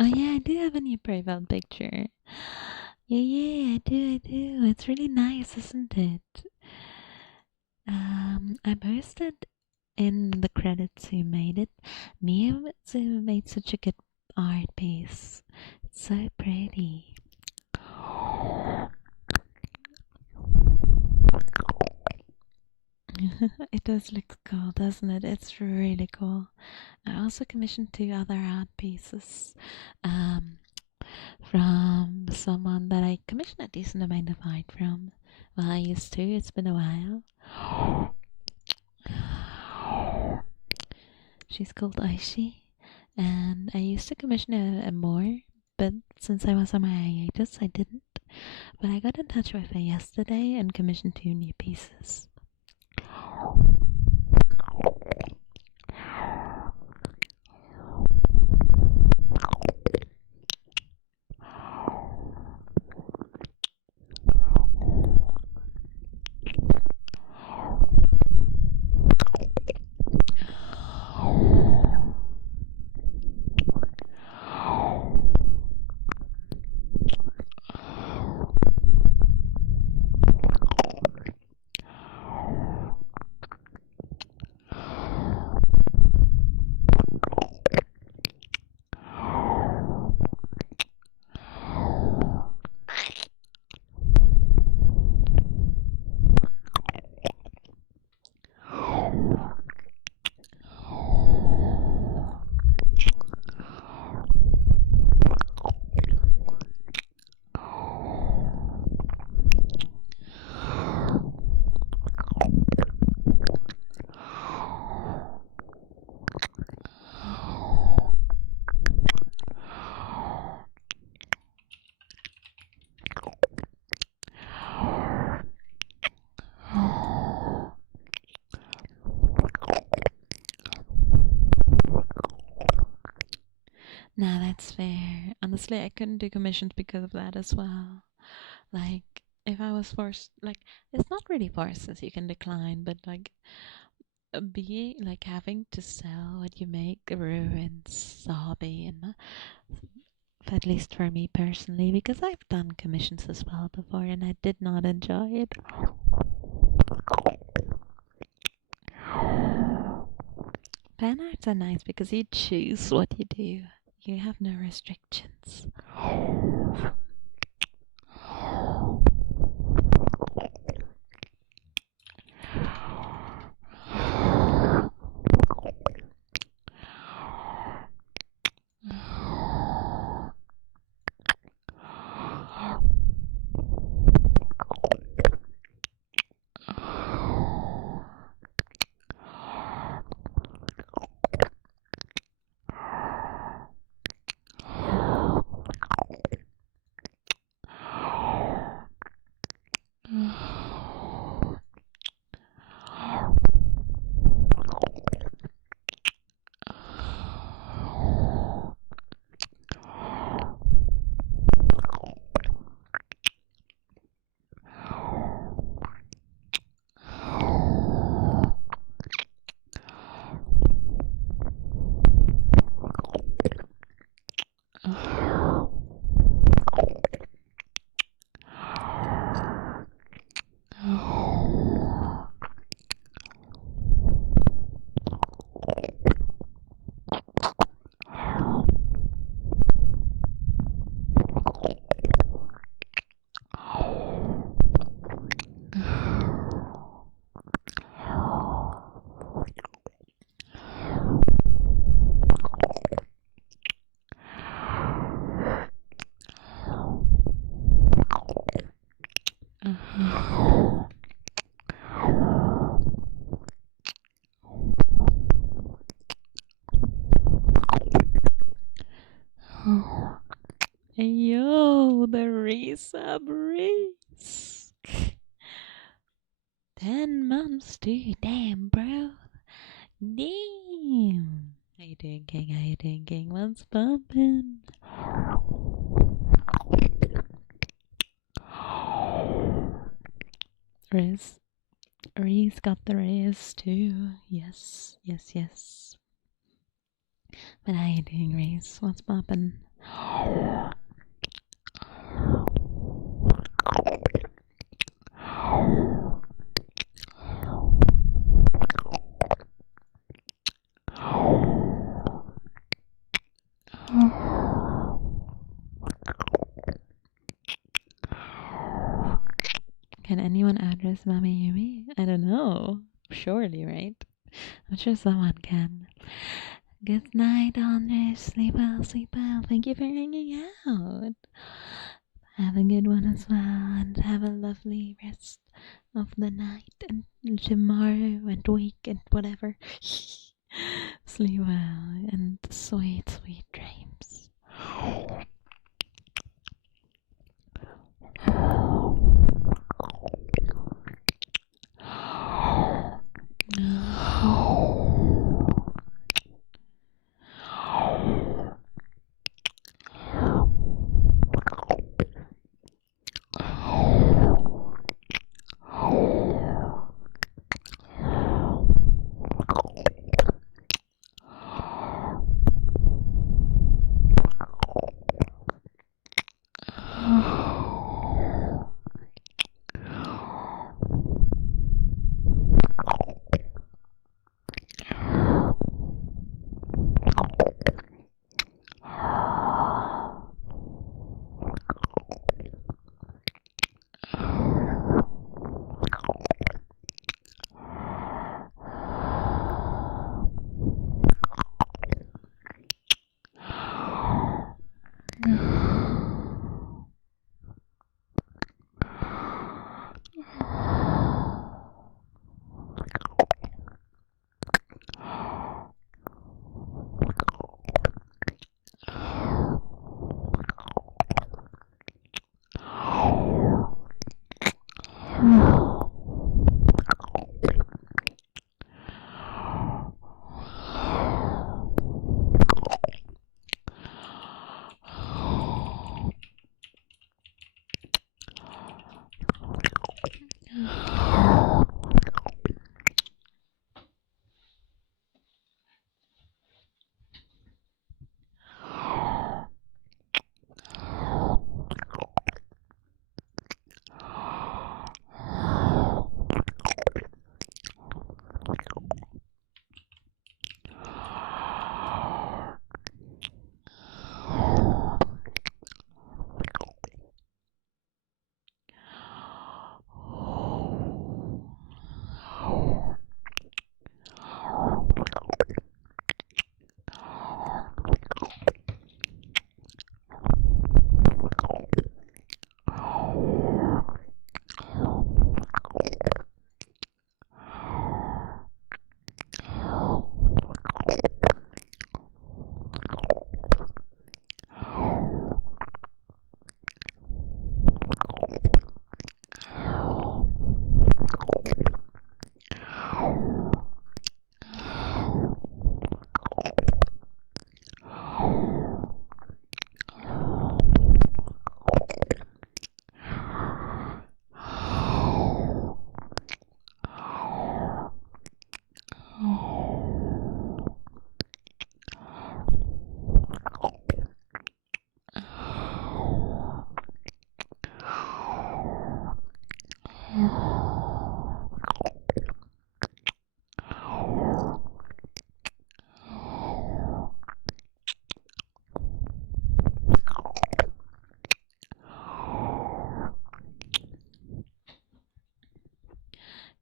Oh yeah, I do have a new profile picture. Yeah, I do. It's really nice, isn't it? I posted in the credits who made it. Miyamoto made such a good art piece. It's so pretty. It does look cool, doesn't it? It's really cool. I also commissioned 2 other art pieces from someone that I commissioned a decent amount of art from. Well, I used to, it's been a while. She's called Aishi, and I used to commission a more, but since I was on my hiatus, I didn't. But I got in touch with her yesterday and commissioned 2 new pieces. Nah, that's fair. Honestly, I couldn't do commissions because of that as well. Like, if I was forced, like, it's not really forced since you can decline, but like, being like having to sell what you make ruins the hobby, and at least for me personally, because I've done commissions as well before and I did not enjoy it. Fan arts are nice because you choose what you do. You have no restrictions. sub, Reese. 10 months too, damn, bro. Damn. How you doing, King? How you doing, King? What's bumpin'? Riz. Reese got the raise too. Yes, yes, yes. But how you doing, Reese? What's poppin'? Can anyone address Mami Yumi? I don't know. Surely, right? I'm sure someone can. Good night, Andre. Sleep well, sleep well. Thank you for hanging out. Have a good one as well, and have a lovely rest of the night and tomorrow and week and whatever. Sleep well and sweet, sweet dreams.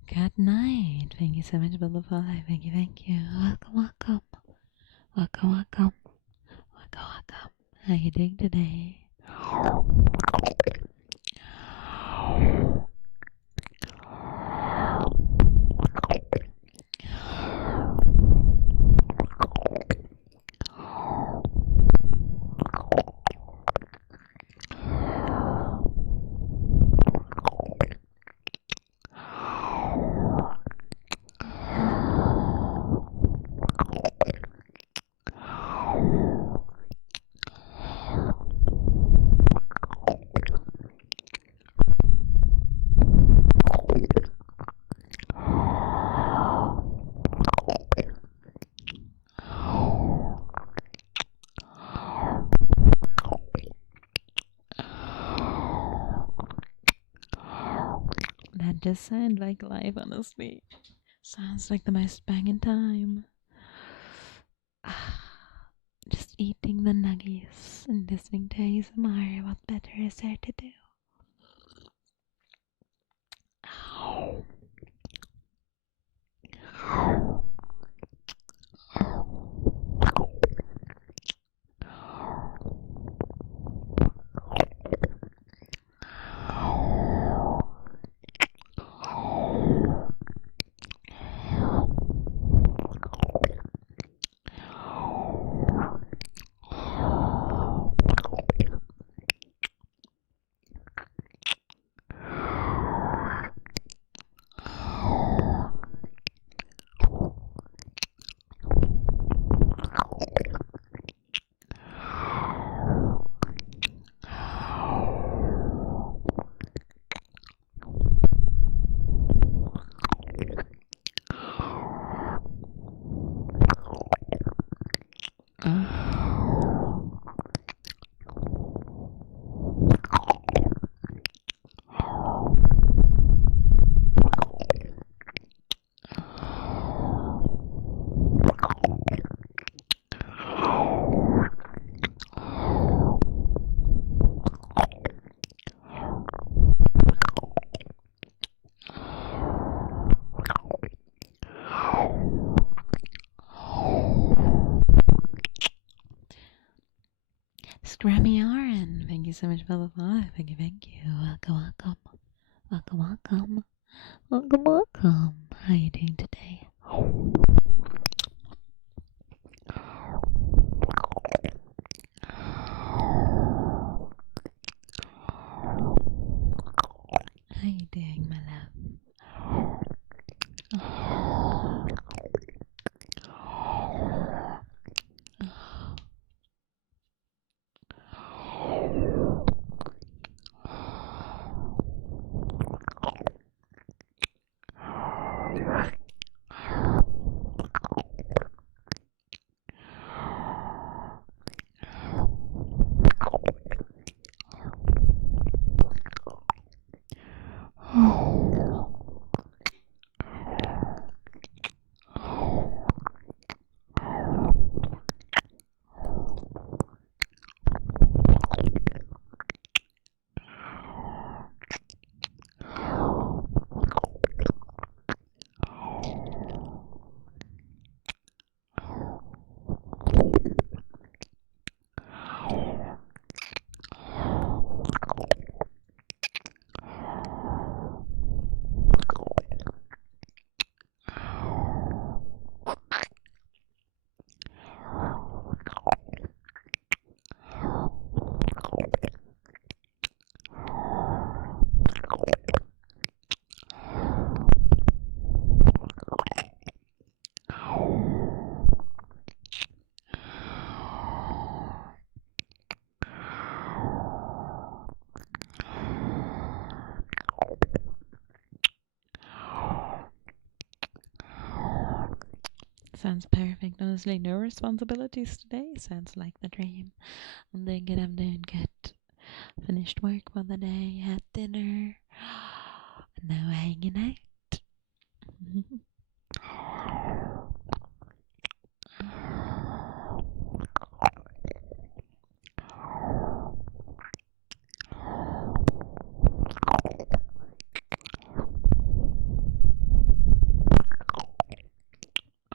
Good night. Thank you so much for the follow. Thank you, thank you. Welcome, welcome. Welcome, welcome. Welcome, welcome. How you doing today? does sound like life, honestly. Sounds like the most banging time. Just eating the nuggies and listening to ASMR. What better is there to do? Scrammy Aaron, thank you so much for the follow. Thank you, thank you. Welcome, welcome. Welcome, welcome. Welcome, welcome. How are you doing today? How you doing, my love? Sounds perfect. Honestly, no responsibilities today. Sounds like the dream. I'm doing good. I'm doing good. Finished work for the day. Had dinner. Now hanging out.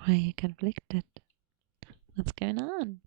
Why are you conflicted? What's going on?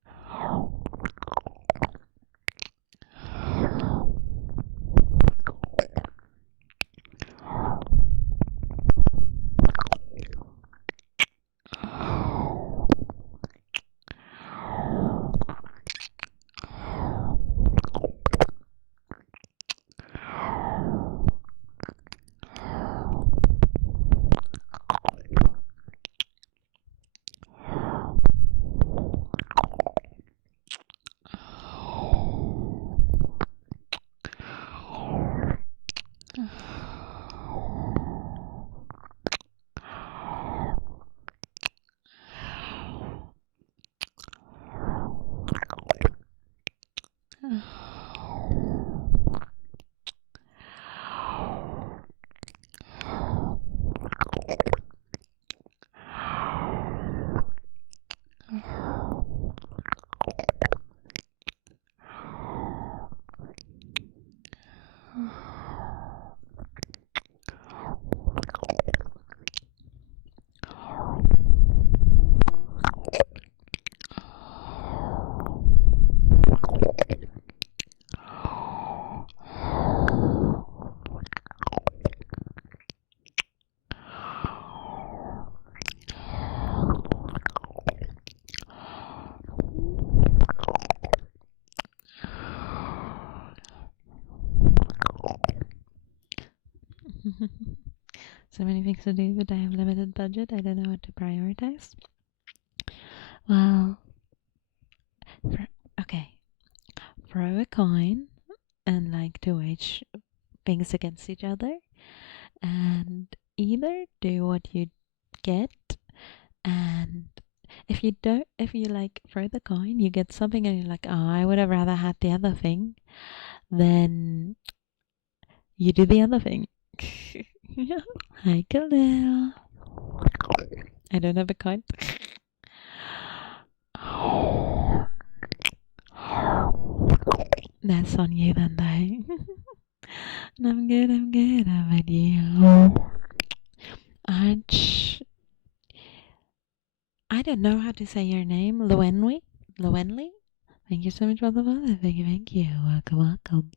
So many things to do, but I have limited budget. I don't know what to prioritize. Well, okay. Throw a coin and like to wage things against each other, and either do what you get, and if you like throw the coin, you get something, and you're like, oh, I would have rather had the other thing, then you do the other thing. Hi, Khalil. I don't have a coin. That's on you then, though. And I'm good. How about you? Arch. I don't know how to say your name. Lowenli? Lowenli? Thank you so much for the follow. Thank you. Welcome.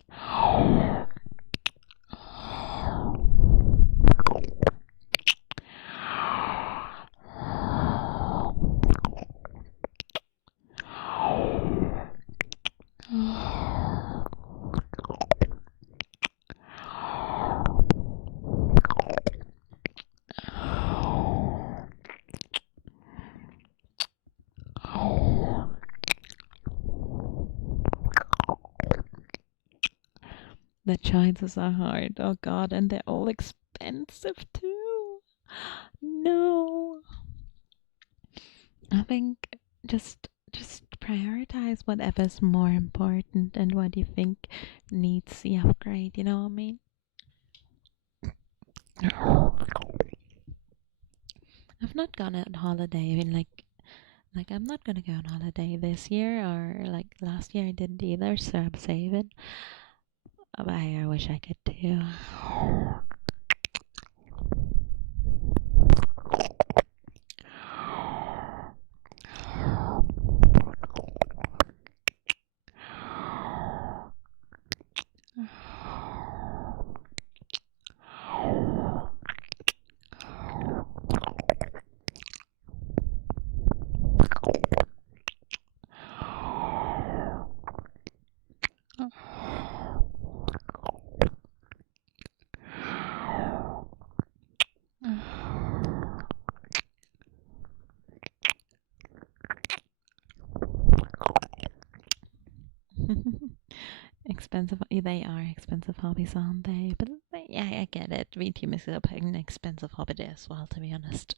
The choices are hard. Oh god, and they're all expensive too. No. I think just prioritize whatever's more important and what you think needs the upgrade, you know what I mean? I've not gone on holiday. I mean, like I'm not gonna go on holiday this year, or like last year I didn't either, so I'm saving. But I wish I could too. Expensive. They are expensive hobbies, aren't they? But yeah, I get it. VTuber is an expensive hobby as well, to be honest.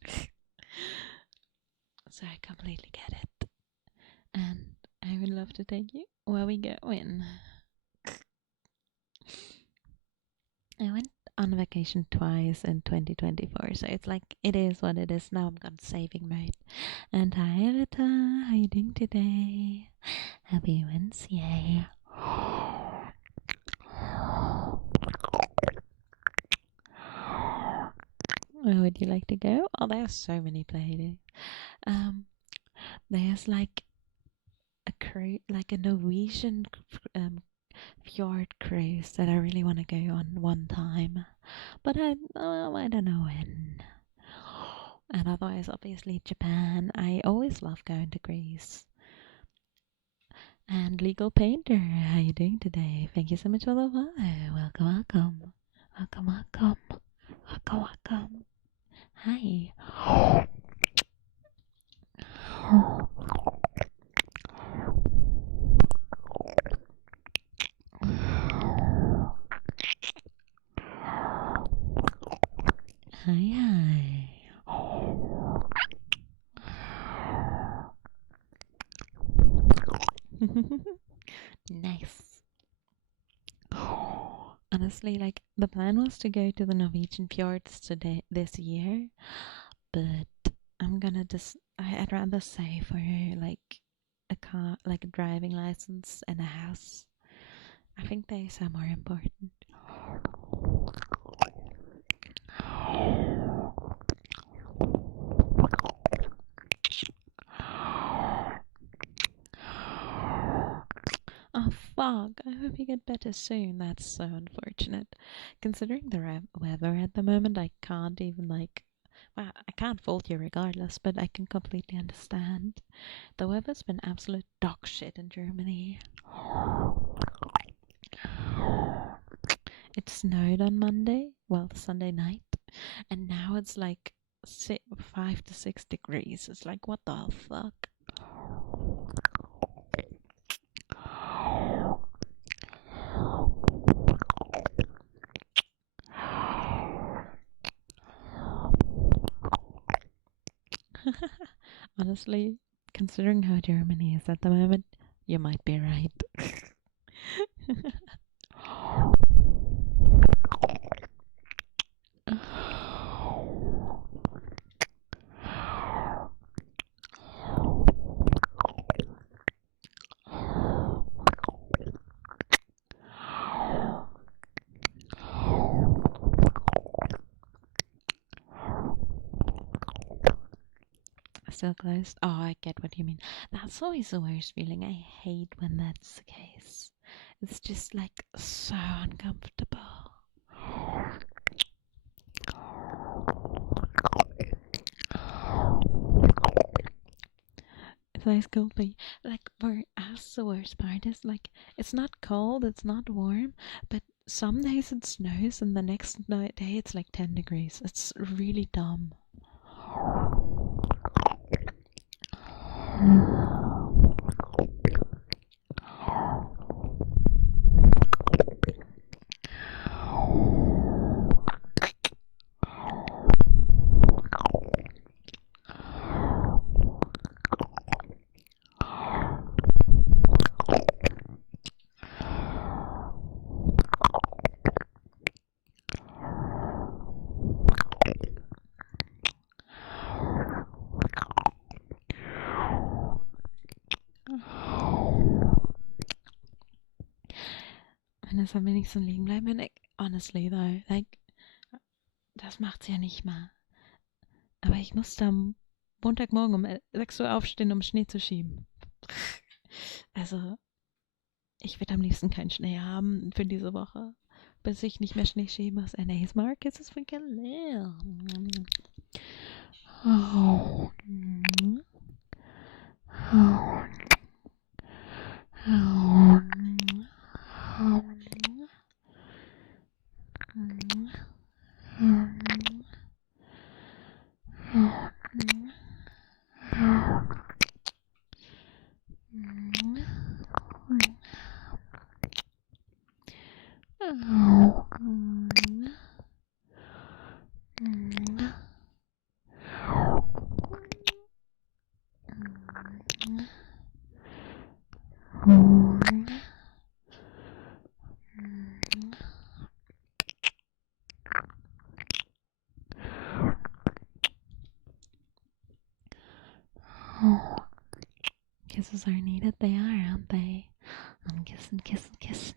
So I completely get it. And I would love to take you where we going. I went on vacation twice in 2024, so it's like it is what it is. Now I'm on saving mode. And hi, Elita, how you doing today? Happy Wednesday. Where would you like to go? Oh, there's so many places. There's like a like a Norwegian fjord cruise that I really want to go on one time, but I don't know when. And otherwise, obviously Japan. I always love going to Greece. And Legal Painter, how you doing today? Thank you so much for the follow. Welcome. Hi. Hi. Nice. Honestly, like the plan was to go to the Norwegian fjords this year, but I'm gonna just I'd rather save for like a car, like a driving license and a house. I think those are more important. Oh fuck, I hope you get better soon. That's so unfortunate. Considering the weather at the moment, I can't even like. Well, I can't fault you regardless, but I can completely understand. The weather's been absolute dog shit in Germany. It snowed on Monday, well, Sunday night, and now it's like 5 to 6 degrees. It's like, what the fuck? Honestly, considering how Germany is at the moment, you might be right. Still closed? Oh, I get what you mean. That's always the worst feeling. I hate when that's the case. It's just like so uncomfortable. It's nice coldly. Like, where as the worst part is, like, it's not cold, it's not warm, but some days it snows and the next day it's like 10 degrees. It's really dumb. Wenn es am wenigsten liegen bleiben würde, honestly though, like, das macht's ja nicht mal. Aber ich musste am Montagmorgen um 6 Uhr aufstehen, um Schnee zu schieben. Also, ich würde am liebsten keinen Schnee haben für diese Woche, bis ich nicht mehr Schnee schieben muss. NA's Market ist freaking leer. Oh. Oh. Oh. Kisses are needed. They are, aren't they? I'm kissing, kissing, kissing.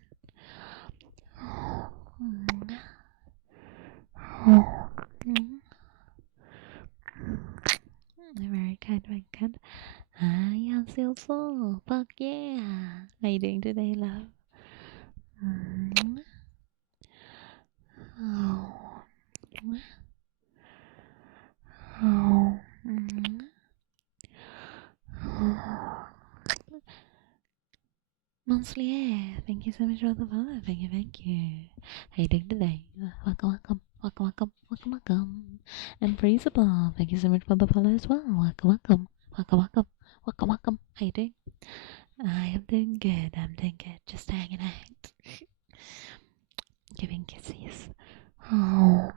Very kind, very kind. Hi, how's your soul? Fuck yeah. How you doing today, love? Monslier, thank you so much for the follow. Thank you, thank you. How you doing today? Welcome, welcome, welcome, welcome, welcome, welcome. And Breezeable, thank you so much for the follow as well. Welcome, welcome, welcome, welcome, welcome, welcome. How you doing? I am doing good. I'm doing good. Just hanging out. Giving kisses. Oh.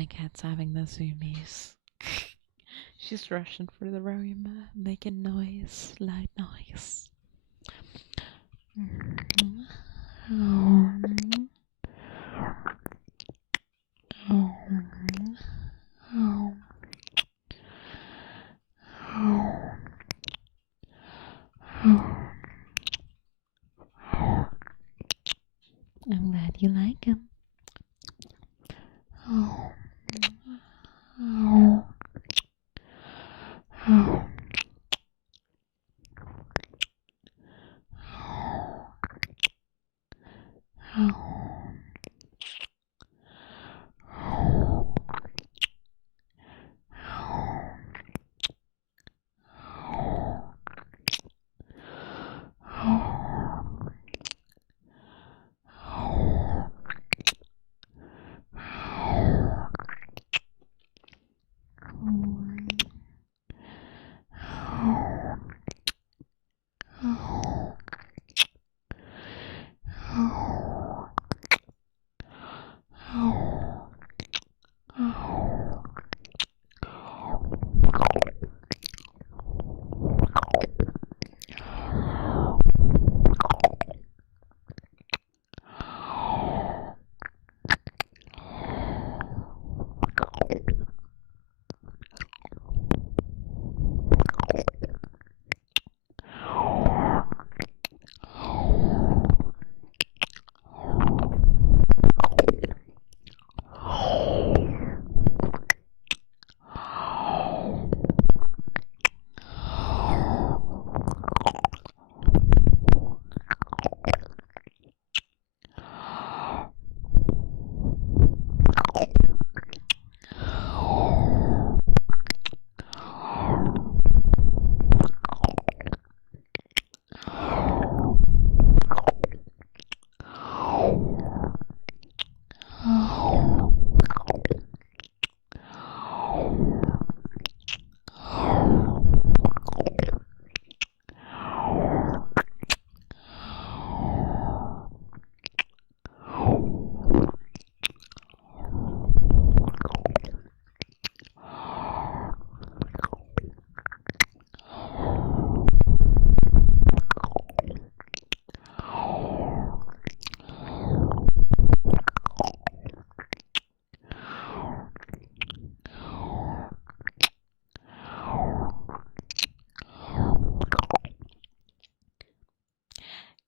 My cat's having the zoomies. She's rushing for the room, making noise, loud noise. I'm glad you like him.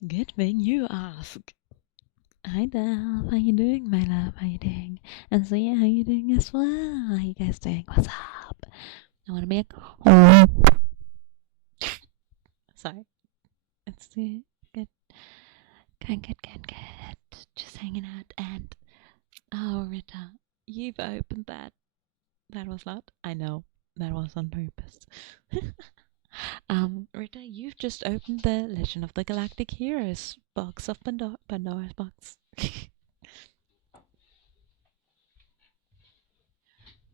Good thing you ask. Hi Dove, how you doing, my love? How you doing? And so yeah, how you doing as well? How you guys doing? What's up? I wanna be a sorry. It's good. Good. Just hanging out and oh Rita, you've opened that. That was loud. I know. That was on purpose. Rita, you've just opened the Legend of the Galactic Heroes box of Pandora's box.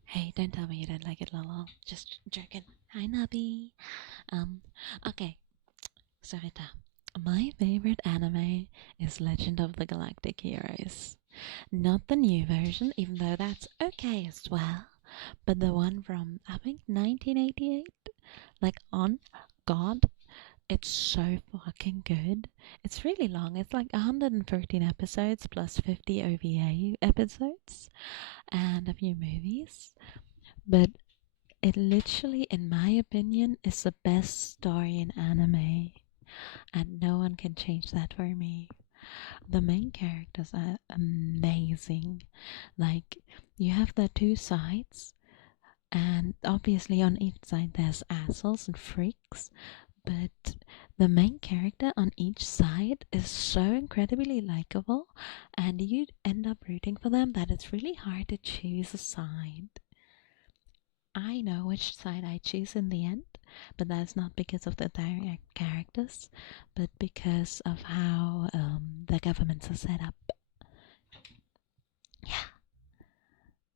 Hey, don't tell me you don't like it, Lolo. Just joking. Hi, Nubby. Okay. So Rita, my favorite anime is Legend of the Galactic Heroes. Not the new version, even though that's okay as well, but the one from, I think, 1988. Like, on God, it's so fucking good. It's really long. It's like 113 episodes plus 50 OVA episodes and a few movies. But it literally, in my opinion, is the best story in anime. And no one can change that for me. The main characters are amazing. Like, you have the two sides, and obviously on each side there's assholes and freaks, but the main character on each side is so incredibly likable, and you end up rooting for them that it's really hard to choose a side. I know which side I choose in the end, but that's not because of the direct characters, but because of how the governments are set up. Yeah.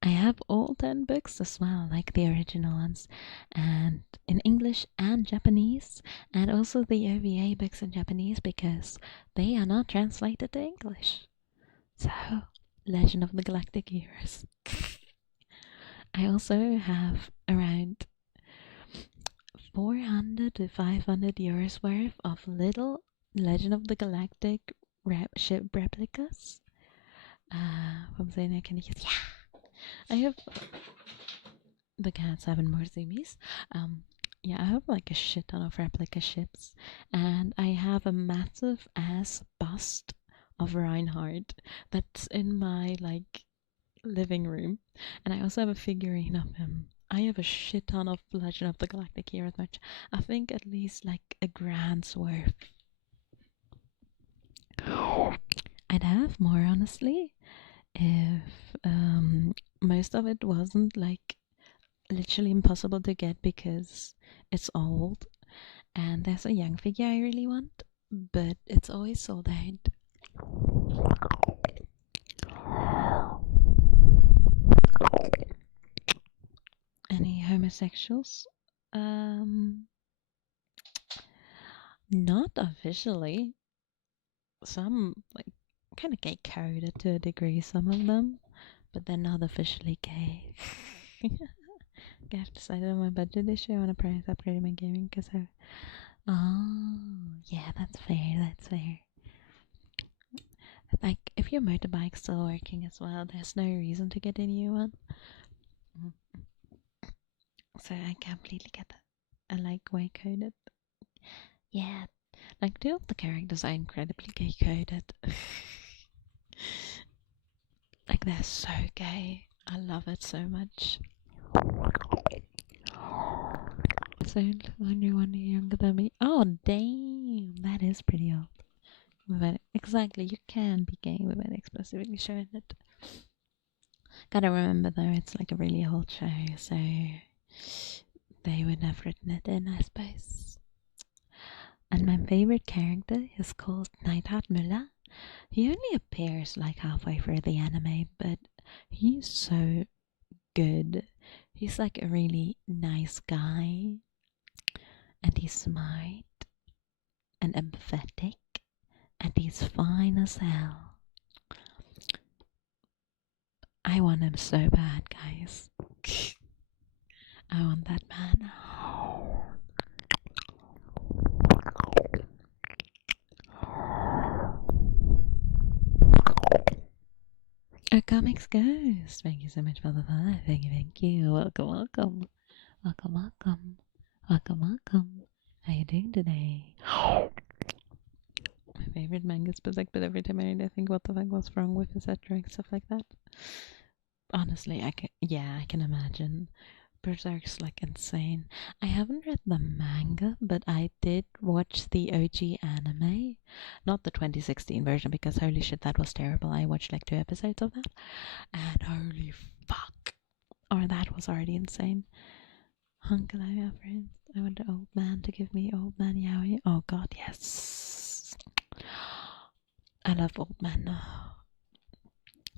I have all 10 books as well, like the original ones, and in English and Japanese, and also the OVA books in Japanese because they are not translated to English. So, Legend of the Galactic Heroes. I also have around 400 to 500 euros worth of little Legend of the Galactic ship replicas. From Zena, can you just, yeah! I have the cats having more zoomies. Yeah, I have like a shit ton of replica ships, and I have a massive ass bust of Reinhardt that's in my like living room, and I also have a figurine of him. I have a shit ton of Legend of the Galactic Heroes merch. I think at least like a grand's worth. I'd have more honestly if most of it wasn't like literally impossible to get because it's old, and there's a young figure I really want, but it's always sold out. Any homosexuals? Not officially. Some like kind of gay coded to a degree, some of them, but they're not officially gay. I have decided on my budget this year. I want to price upgrade my gaming because I. Oh, yeah, that's fair. That's fair. Like, if your motorbike's still working as well, there's no reason to get a new one. So I completely get that. I like way coded. Yeah, like 2 of the characters are incredibly gay coded. Like, they're so gay. I love it so much. So, only one younger than me. Oh, damn. That is pretty old. Exactly, you can be gay without explicitly showing it. Gotta remember though, it's like a really old show, so they would have written it in, I suppose. And my favorite character is called Neidhard Müller. He only appears like halfway through the anime, but he's so good. He's like a really nice guy, and he's smart and empathetic, and he's fine as hell. I want him so bad, guys. I want that man. Comics Ghost, thank you so much for the follow. Thank you. Welcome, welcome. Welcome, welcome. Welcome, welcome. How you doing today? My favorite manga is Berserk, but every time I read, I think, what the fuck was wrong with his and stuff like that. Honestly, I can imagine. Berserk's like insane. I haven't read the manga, but I did watch the OG anime. Not the 2016 version, because holy shit, that was terrible. I watched like 2 episodes of that, and holy fuck. Or that was already insane. Uncle, I have friends. I want the old man to give me old man yaoi. Oh god, yes. I love old men.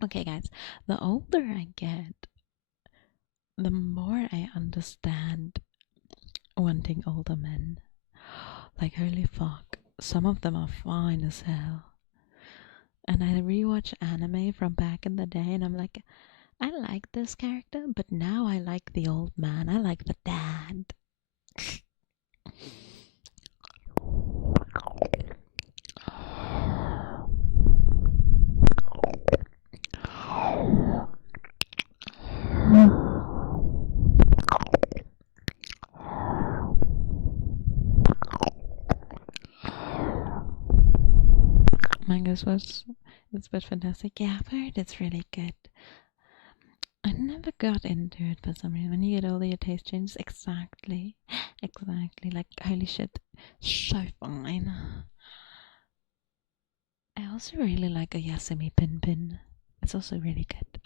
Okay, guys, the older I get, the more I understand wanting older men. Like, holy fuck, some of them are fine as hell. And I rewatch anime from back in the day, and I'm like, I like this character, but now I like the old man. I like the dad. Mangas was fantastic. Yeah, I've heard it's really good. I never got into it for some reason. When you get older, your taste changes. Exactly. Exactly. Like, holy shit. So fine. I also really like a Yasumi Pin Pin. It's also really good.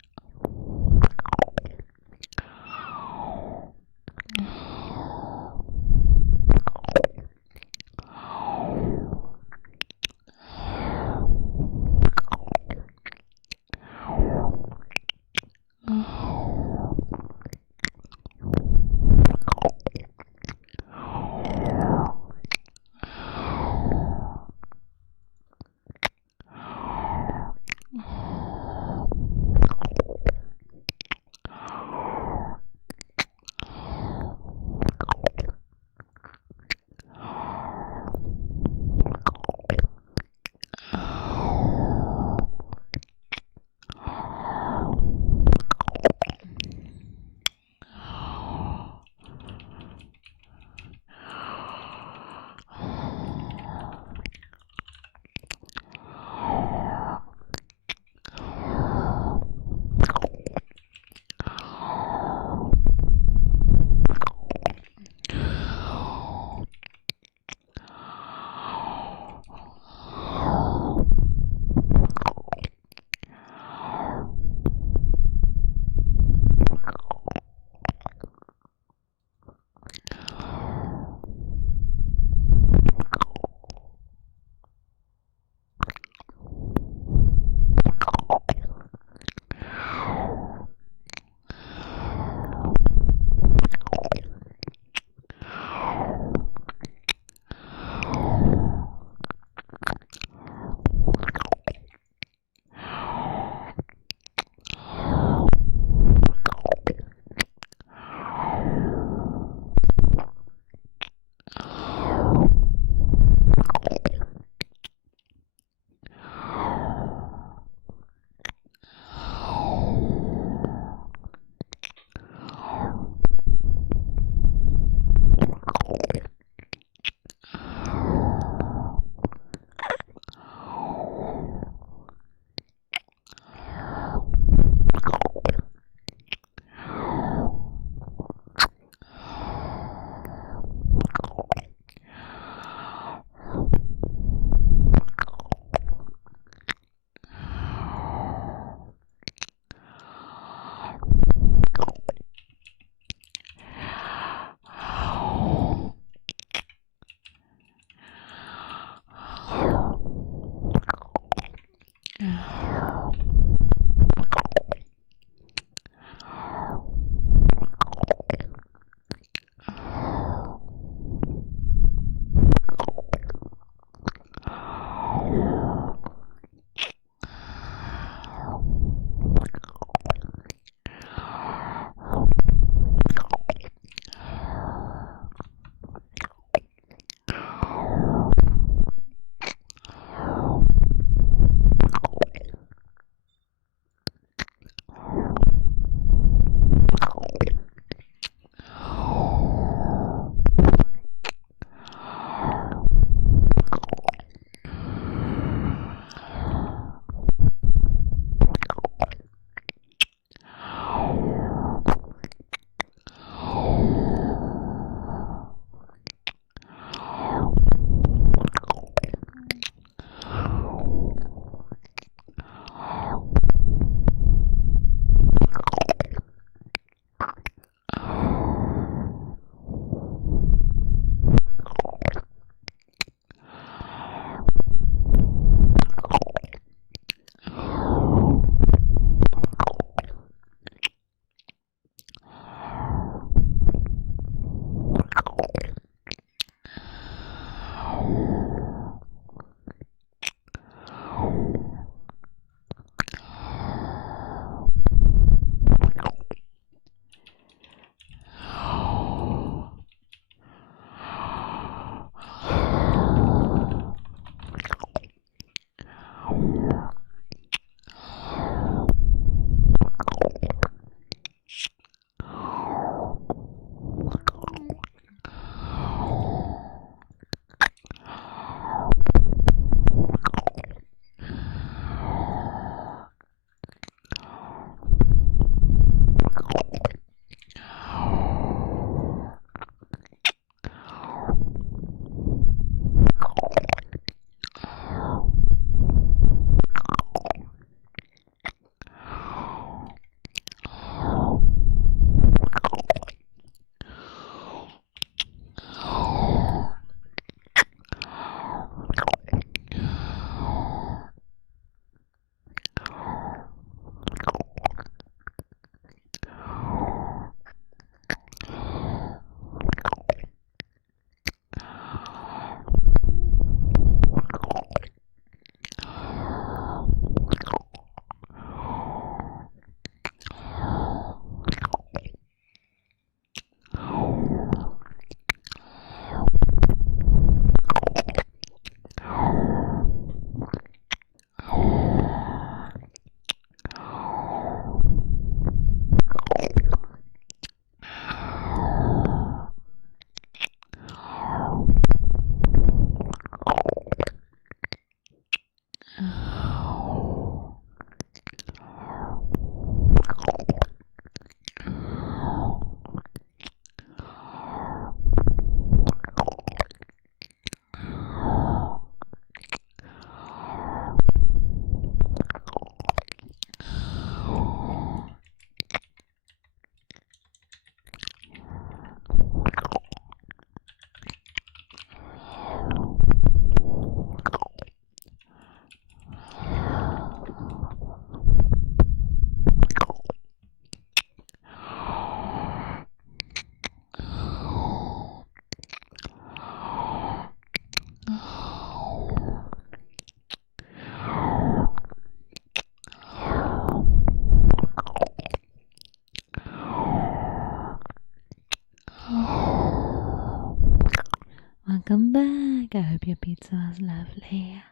I hope your pizza was lovely.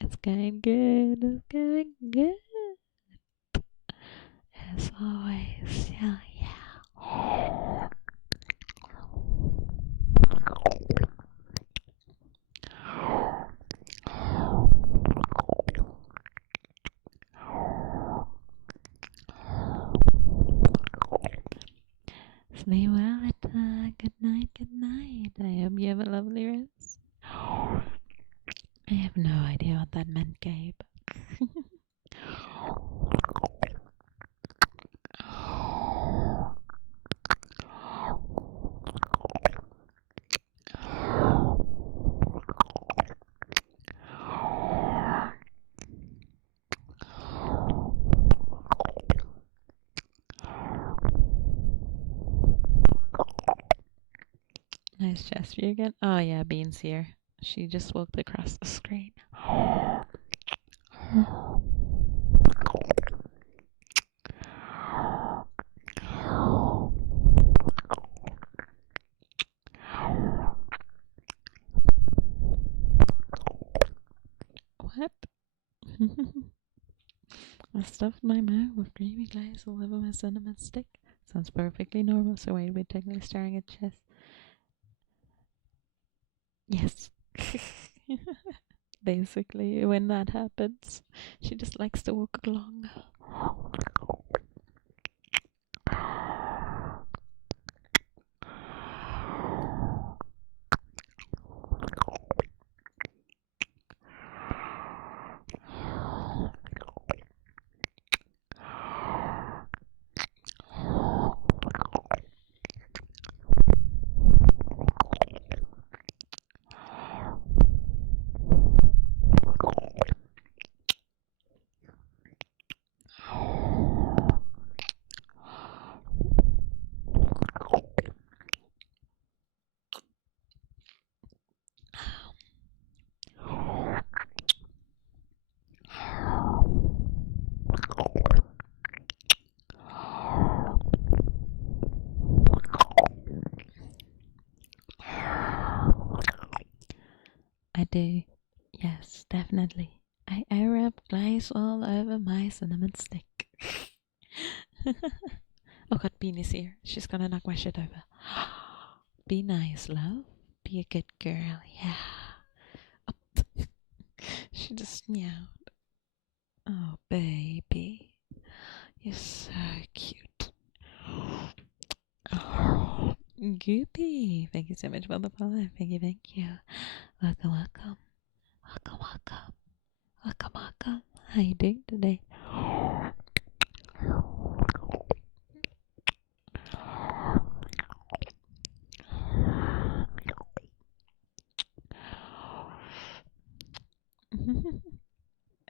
It's going good. It's going good. As always. Yeah, yeah. Sleep well, good night, good night. I hope you have a lovely rest. I have no idea what that meant, Gabe. Nice chest view again. Oh yeah, Bean's here. She just walked across the screen. What? I stuffed my mouth with creamy glaze all over my cinnamon stick. Sounds perfectly normal, so why are we technically staring at chest? Yes. Basically, when that happens, she just likes to walk along. I do. Yes, definitely. I rub glaze all over my cinnamon stick. Oh god, Bean is here. She's gonna knock my shit over. Be nice, love. Be a good girl. Yeah. She just meowed. Oh, baby. You're so cute. Oh, Goopy. Thank you so much for the follow. Thank you, thank you. Welcome, welcome. Welcome, welcome. Welcome, welcome. How you doing today?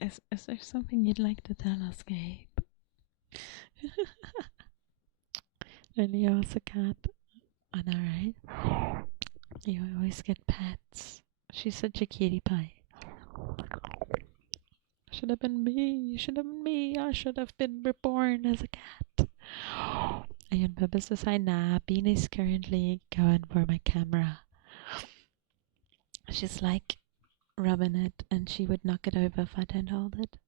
Is there something you'd like to tell us, Gabe? Leo was a cat. I know, right? You always get pets. She's such a cutie pie. Should have been me. Should have been me. I should have been reborn as a cat. Ayun, babasasay na. Bean is currently going for my camera. She's like rubbing it, and she would knock it over if I don't hold it.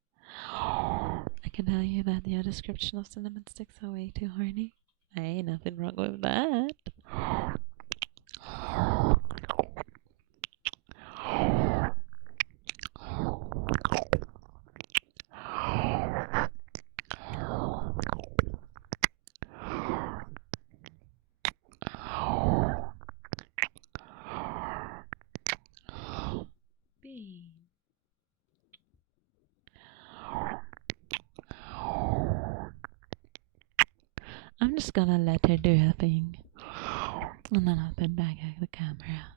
I can tell you that your description of cinnamon sticks are way too horny. Ain't nothing wrong with that. Bean. I'm just gonna let her do her thing. And then I'll put back at the camera.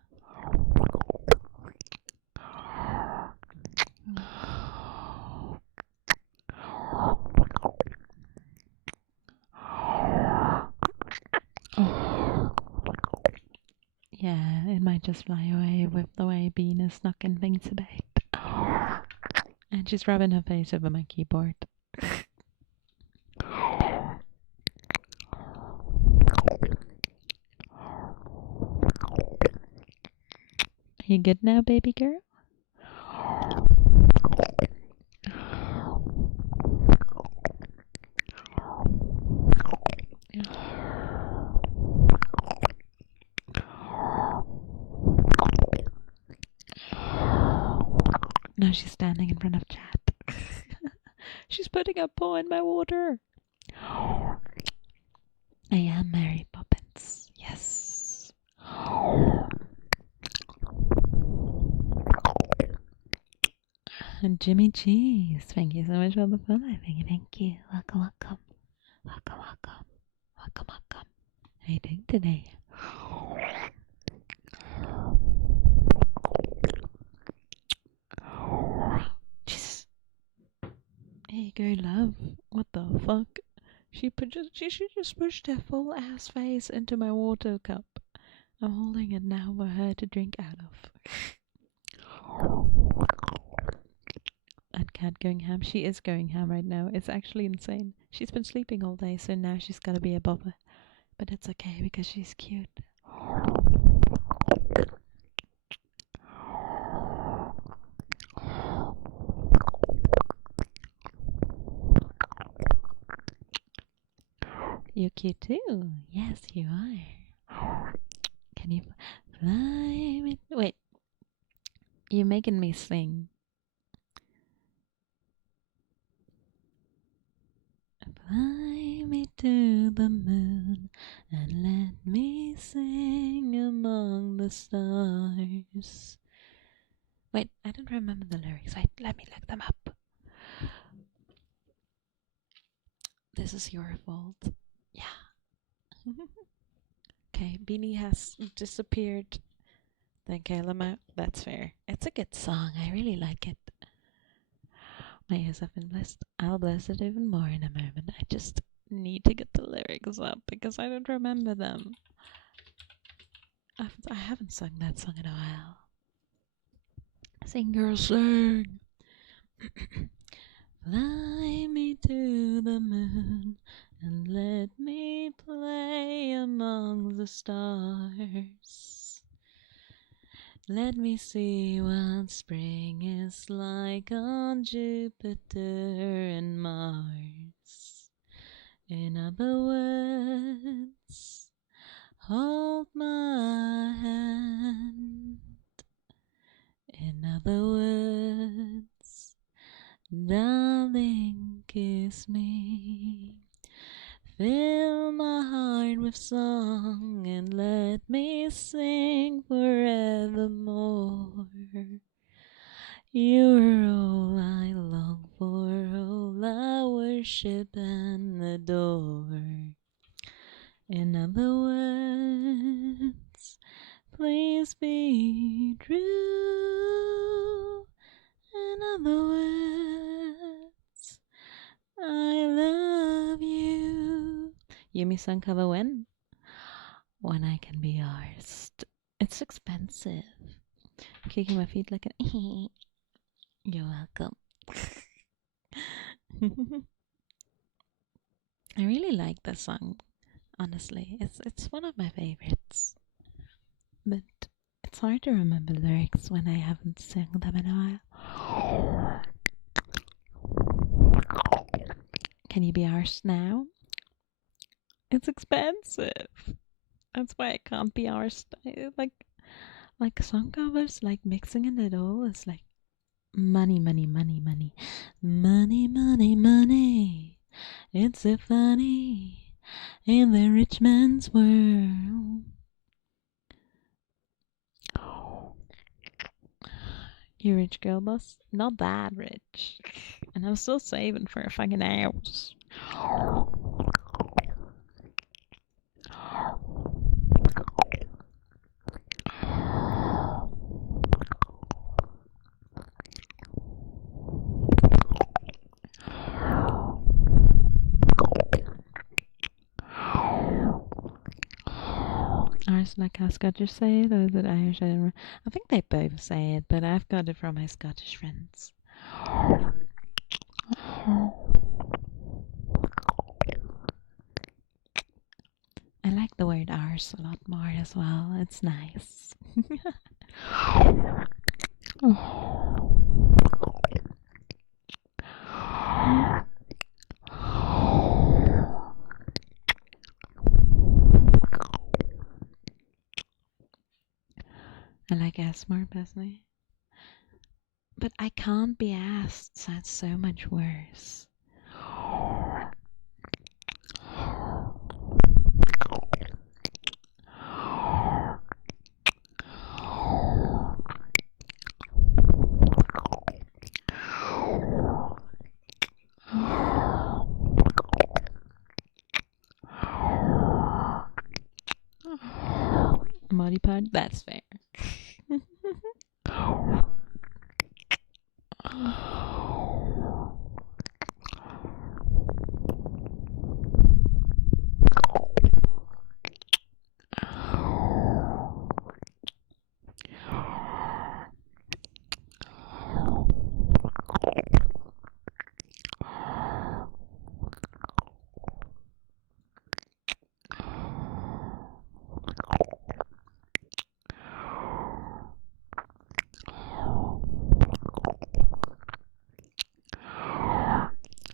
Oh. Yeah, it might just fly away with the way Bean is knocking things about. And she's rubbing her face over my keyboard. You good now, baby girl? Now she's standing in front of chat. She's putting a paw in my water. I am Mary Poppins. Yes. And Jimmy Cheese. Thank you so much for the follow. Thank you. Welcome, welcome. Welcome, welcome. Welcome, welcome. How are you doing today? Jeez. Hey, go, love. What the fuck? She just pushed her full ass face into my water cup. I'm holding it now for her to drink out of. That cat going ham. She is going ham right now. It's actually insane. She's been sleeping all day, so now she's gotta be a bother. But it's okay because she's cute. You're cute too. Yes, you are. Can you fly me? Wait. You're making me sing. Fly me to the moon and let me sing among the stars. Wait, I don't remember the lyrics. Wait, let me look them up. This is your fault. Yeah. Okay, Beanie has disappeared. Then Kayla, that's fair. It's a good song. I really like it. My ears have been blessed. I'll bless it even more in a moment. I just need to get the lyrics up because I don't remember them. I haven't sung that song in a while. Sing, girl, sing. Fly me to the moon and let me play among the stars. Let me see what spring is like on Jupiter and Mars. In other words, hold my hand. In other words, darling, kiss me. Fill my heart with song and let me sing forevermore. You're all I long for, all I worship and adore. In other words, please be true. In other words, I love you. Yumi-san cover when? When I can be yours. It's expensive. Kicking my feet like an You're welcome. I really like the song. Honestly, it's one of my favorites. But it's hard to remember lyrics when I haven't sung them in a while. Can you be ours now? It's expensive. That's why I can't be ours. Like song covers, like mixing it all is like money, money, money, money, money, money, money. It's so funny in the rich man's world. You rich girl boss? Not that rich. And I'm still saving for a fucking house. Irish like how Scottish say it, or is it Irish? I don't know. I think they both say it, but I've got it from my Scottish friends. I like the word ours a lot more as well. It's nice. I like ASMR personally. But I can't be asked sounds so much worse. Body part, that's fair.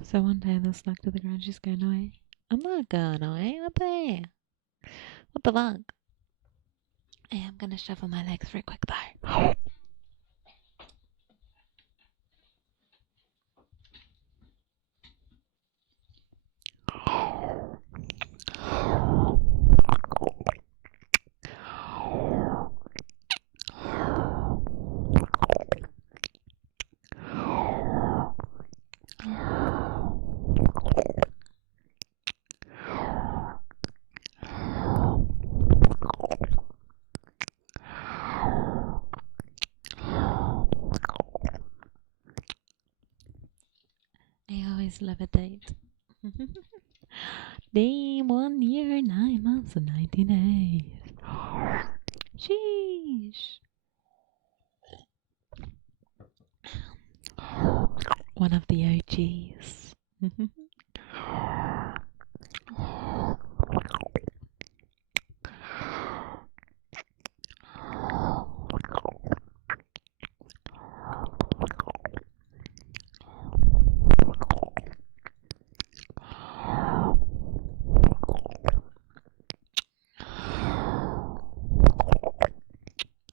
So one day they'll stuck to the ground, she's going away. I'm not going away, what the heck? What the fuck? Hey, I'm gonna shuffle my legs real quick though. I always levitate. Day 1 year, 9 months, and 19 days. Sheesh. One of the OGs.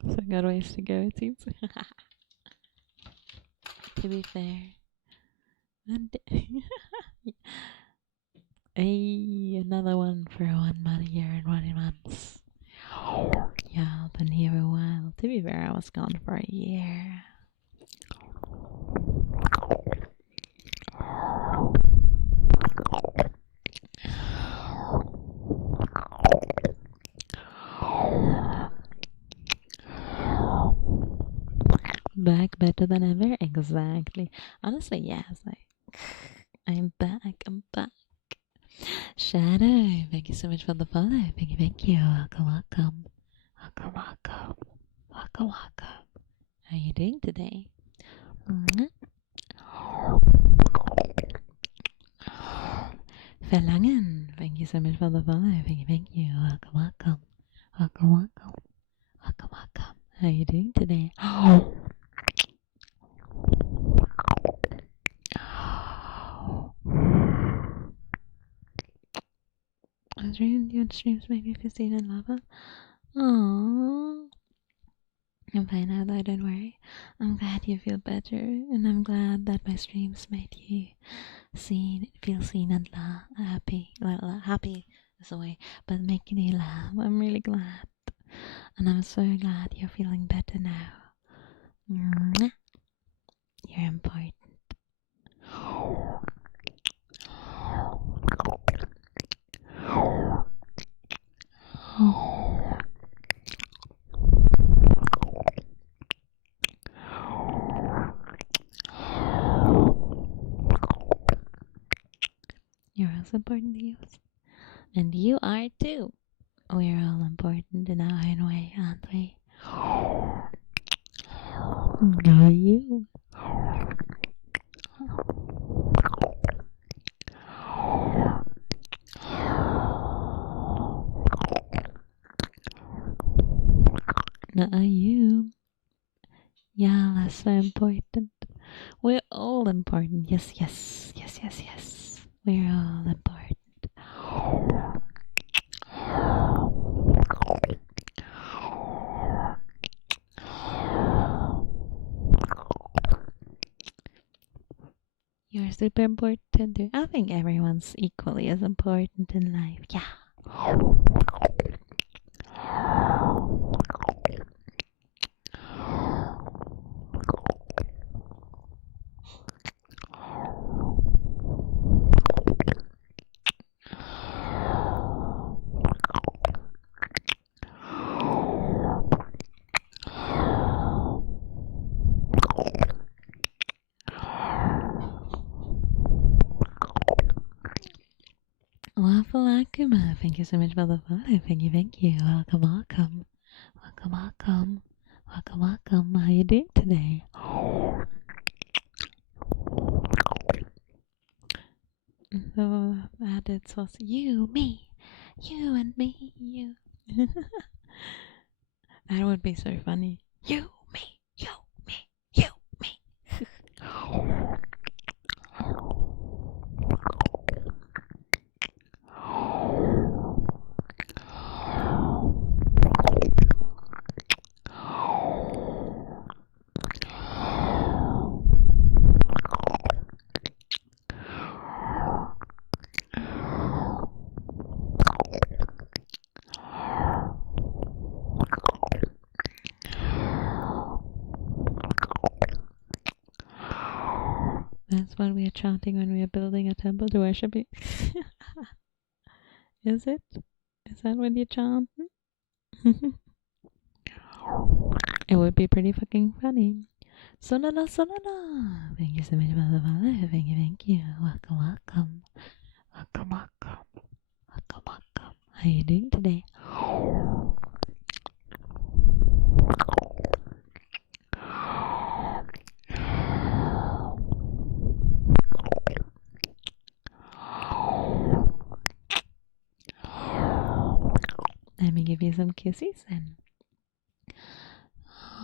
So I got ways to go, it seems. To be fair. And hey, another one for 1 month, year and 1 months. Yeah, I've been here a while. To be fair, I was gone for a year. Back better than ever? Exactly. Honestly, yes. I'm back. I'm back. Shadow, thank you so much for the follow. Thank you. Welcome, welcome. Welcome, welcome. Welcome, welcome. How are you doing today? Verlangen, thank you so much for the follow. Thank you. Welcome, welcome. Welcome, welcome. Welcome, welcome. How are you doing today? I was reading your streams, maybe 15 and lava. Aww. I'm fine now though, don't worry. I'm glad you feel better, and I'm glad that my streams made you feel seen and happy. Well, happy is the way, but making you laugh. I'm really glad. And I'm so glad you're feeling better now. You're important. You're also important to you. And you are too. We're all important in our own way, aren't we? Are you? Are you? Yeah, that's so important. We're all important. Yes, yes, yes, yes, yes. We're all important. You're super important too. I think everyone's equally as important in life. Yeah. Waffle Akuma, thank you so much for the follow. Thank you, thank you. Welcome, welcome. Welcome, welcome. Welcome, welcome. How you doing today? So added sauce. You, me. You and me, you. That would be so funny. You, me, you, me, you, me. That's what we are chanting when we are building a temple to worship it. Is it? Is that what you're chanting? It would be pretty fucking funny. Solana, Solana! Thank you so much for the follow. Thank you, thank you. Welcome, welcome. Welcome, welcome. Welcome, welcome. How you doing today? Let me give you some kisses then.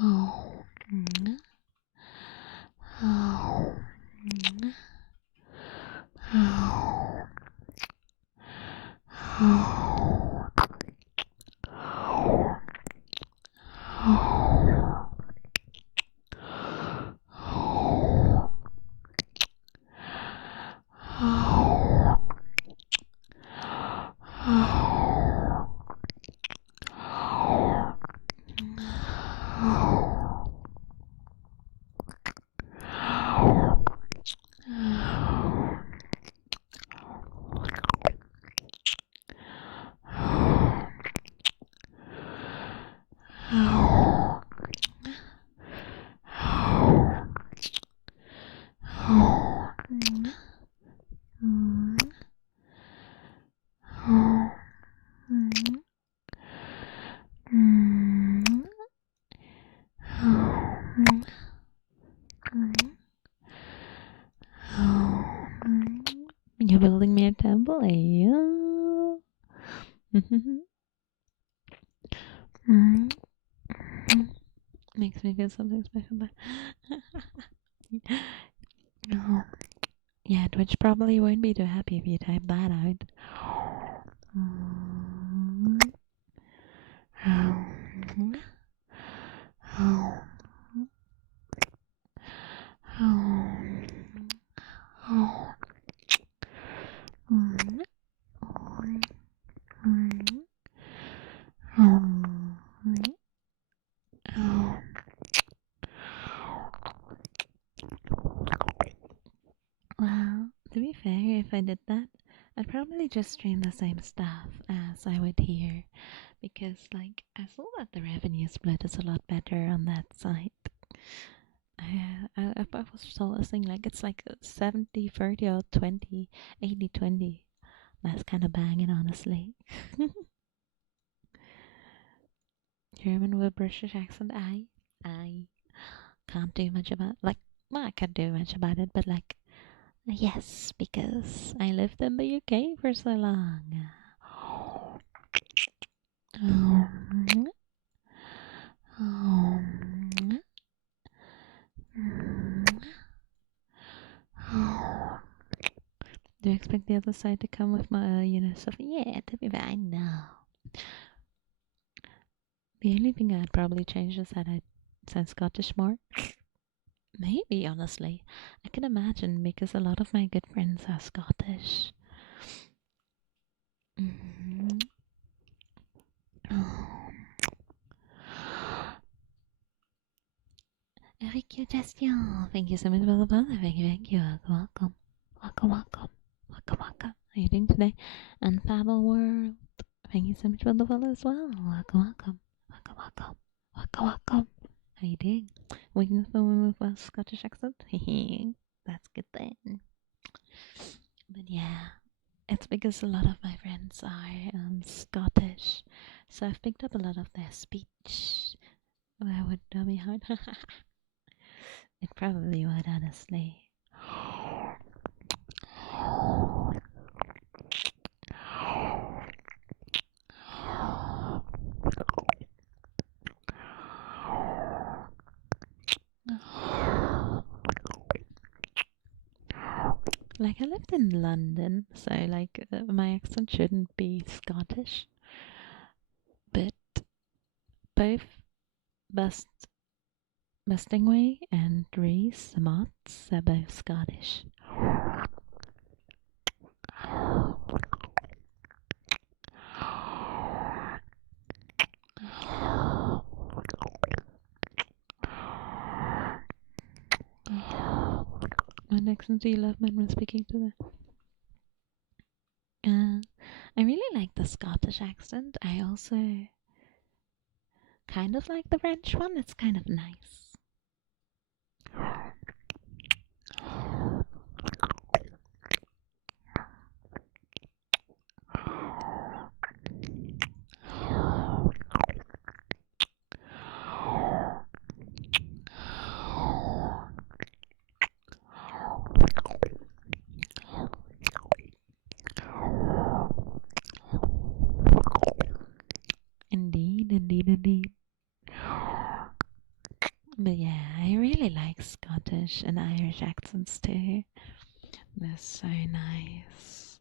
Oh. Oh. Oh. Oh. You're building me a temple, are you? Makes me feel something special, but no. Yeah, Twitch probably won't be too happy if you type that out. Well, to be fair, if I did that, I'd probably just stream the same stuff as I would here, because, like, I saw that the revenue split is a lot better on that site. I was saying, like, it's like 70-30 or 20-80-20. That's kind of banging, honestly. German with British accent, I can't do much about, like, well, I can't do much about it, but, like, yes, because I lived in the UK for so long. Do you expect the other side to come with my, stuff? Yeah, to be fine now. The only thing I'd probably change is that I'd sound Scottish more. Maybe, honestly. I can imagine because a lot of my good friends are Scottish. Mm-hmm. Oh. Eric Gestion, thank you so much for the follow. Thank you. Welcome. Welcome, welcome. Welcome, welcome. How are you doing today? And Fable World, thank you so much for the follow as well. Welcome, welcome. Welcome, welcome. Welcome, welcome. How you doing? Waiting for women with a Scottish accent? That's good then. But yeah, it's because a lot of my friends are Scottish, so I've picked up a lot of their speech. Where would be hard? It probably would, honestly. Like, I lived in London, so like my accent shouldn't be Scottish, but both Bustingway and Reese Motts are both Scottish. What accent do you love when speaking to them? I really like the Scottish accent. I also kind of like the French one. It's kind of nice. Indeed, indeed, indeed. But yeah, I really like Scottish and Irish accents too. They're so nice.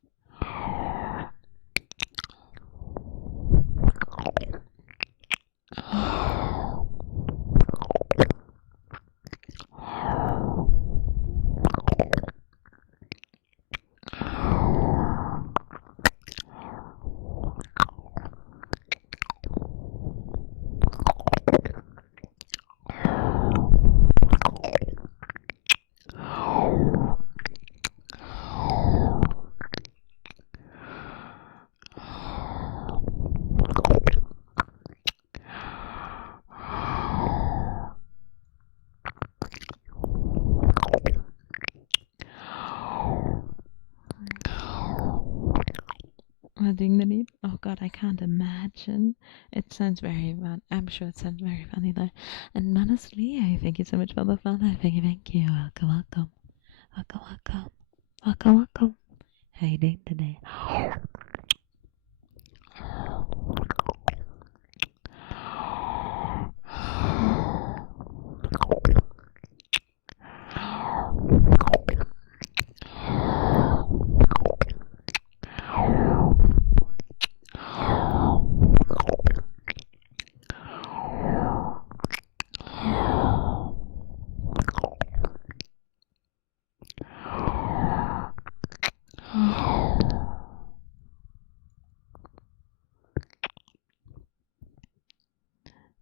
Doing the need? Oh god, I can't imagine. It sounds very bad. I'm sure it sounds very funny though. And Manus Leo, thank you so much for the follow. Thank you, thank you. Welcome, welcome. Welcome, welcome. Welcome, welcome. How you doing today?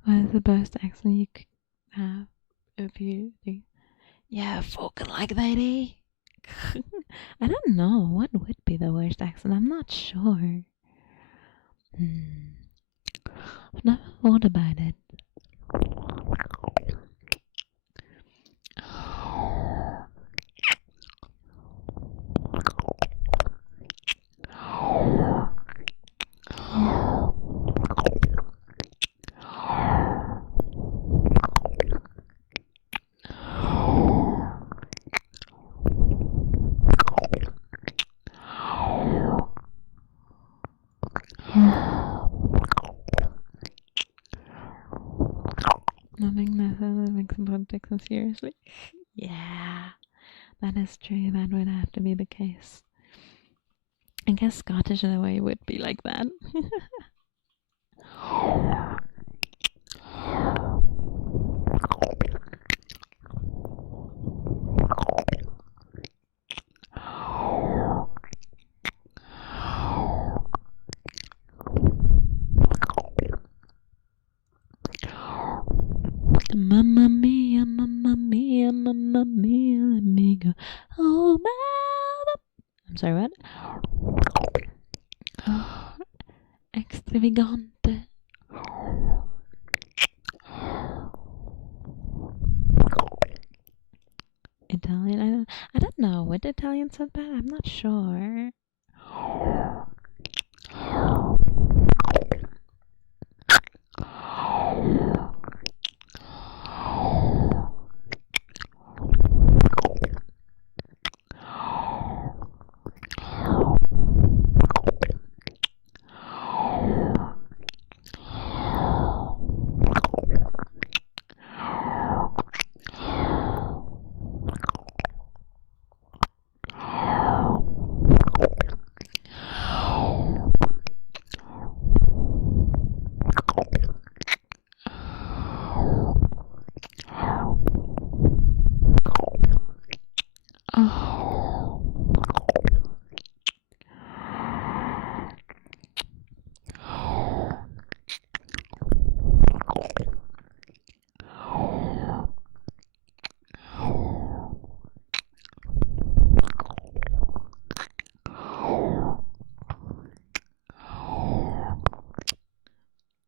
What is the best accent you could have if you think? Yeah, fucking like that, eh? I don't know. What would be the worst accent? I'm not sure. I've never thought about it. Nothing that makes someone take them seriously. Yeah, that is true. That would have to be the case. I guess Scottish in a way would be like that. Mamma mia, mamma mia, mamma mia, let me go. Oh, I'm sorry, what? Extravagante. Italian? I don't know what Italian said bad. I'm not sure.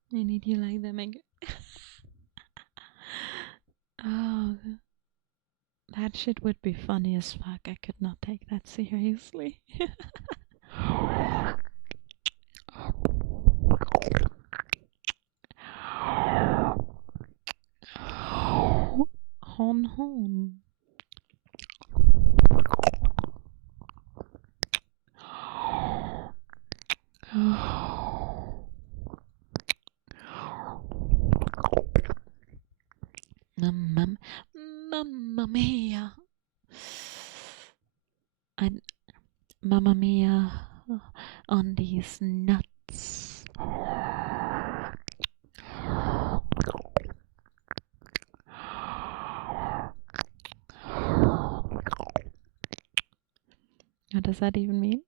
I need you like them again. Oh, that shit would be funny as fuck. I could not take that seriously. Hon hon. Mamma mia. Mamma mia on these nuts. What does that even mean?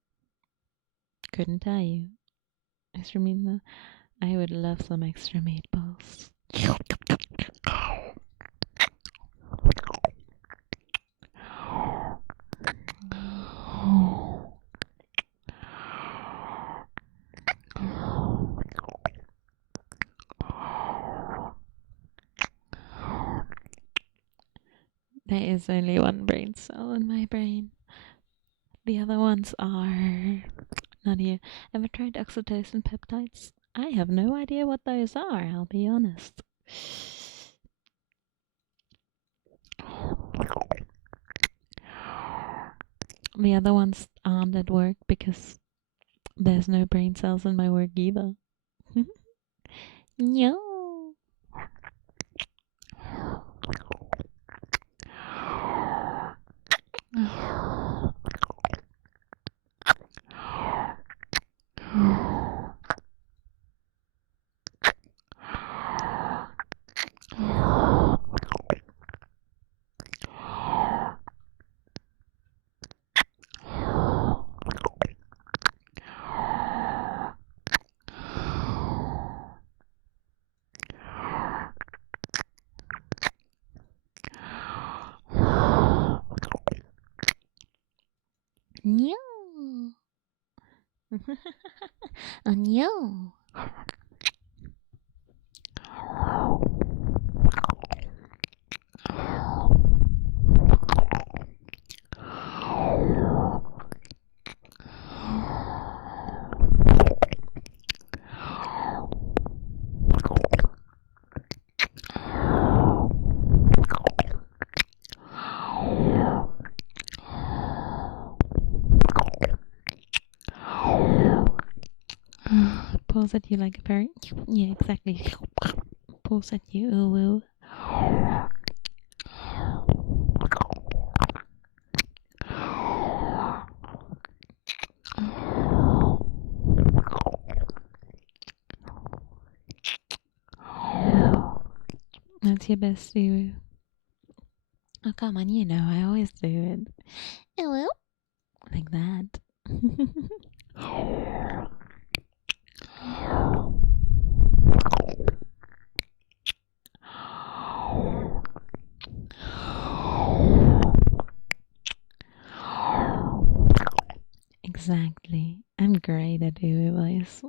Couldn't tell you. Extra meat? I would love some extra meatballs. There is only one brain cell in my brain. The other ones are not here. Ever tried oxytocin peptides? I have no idea what those are, I'll be honest. The other ones aren't at work because there's no brain cells in my work either. No. No. No. Pulls at you like a parrot. Yeah, exactly. Pulls at you. Ooh, ooh. Thanks your best, Uru. Oh, come on, you know, I always do it. Hello? Like that. Exactly. I'm great at Uru voice.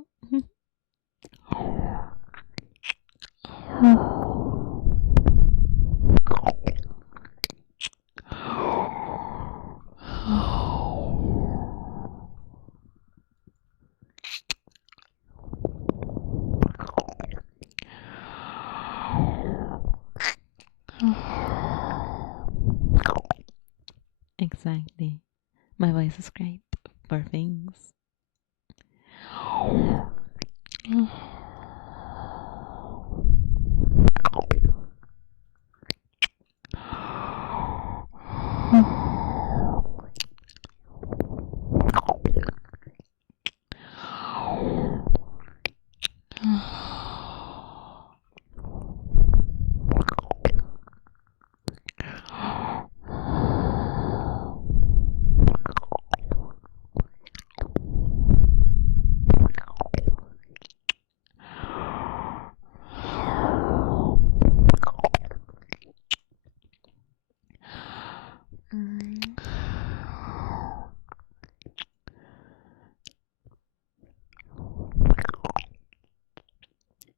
Exactly. My voice is great for things.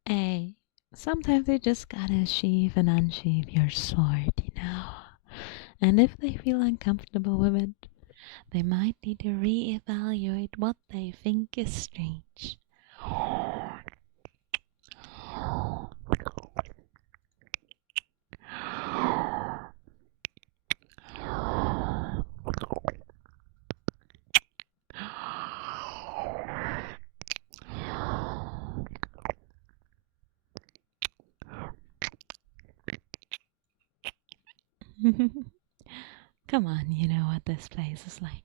Hey, sometimes you just gotta sheath and unsheath your sword, you know? And if they feel uncomfortable with it, they might need to reevaluate what they think is strange. Come on, you know what this place is like.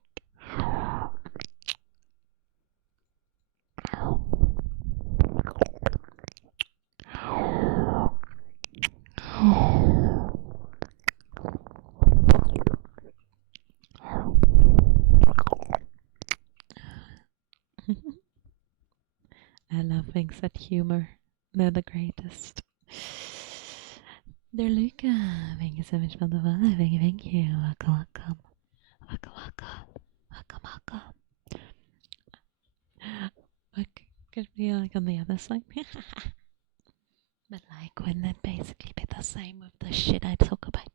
I love things that humor. They're the greatest. Dear Luca, thank you so much for the follow. Thank you. Welcome, welcome. Welcome, welcome. Welcome, welcome. What could be like on the other side? But like, wouldn't it basically be the same with the shit I talk about?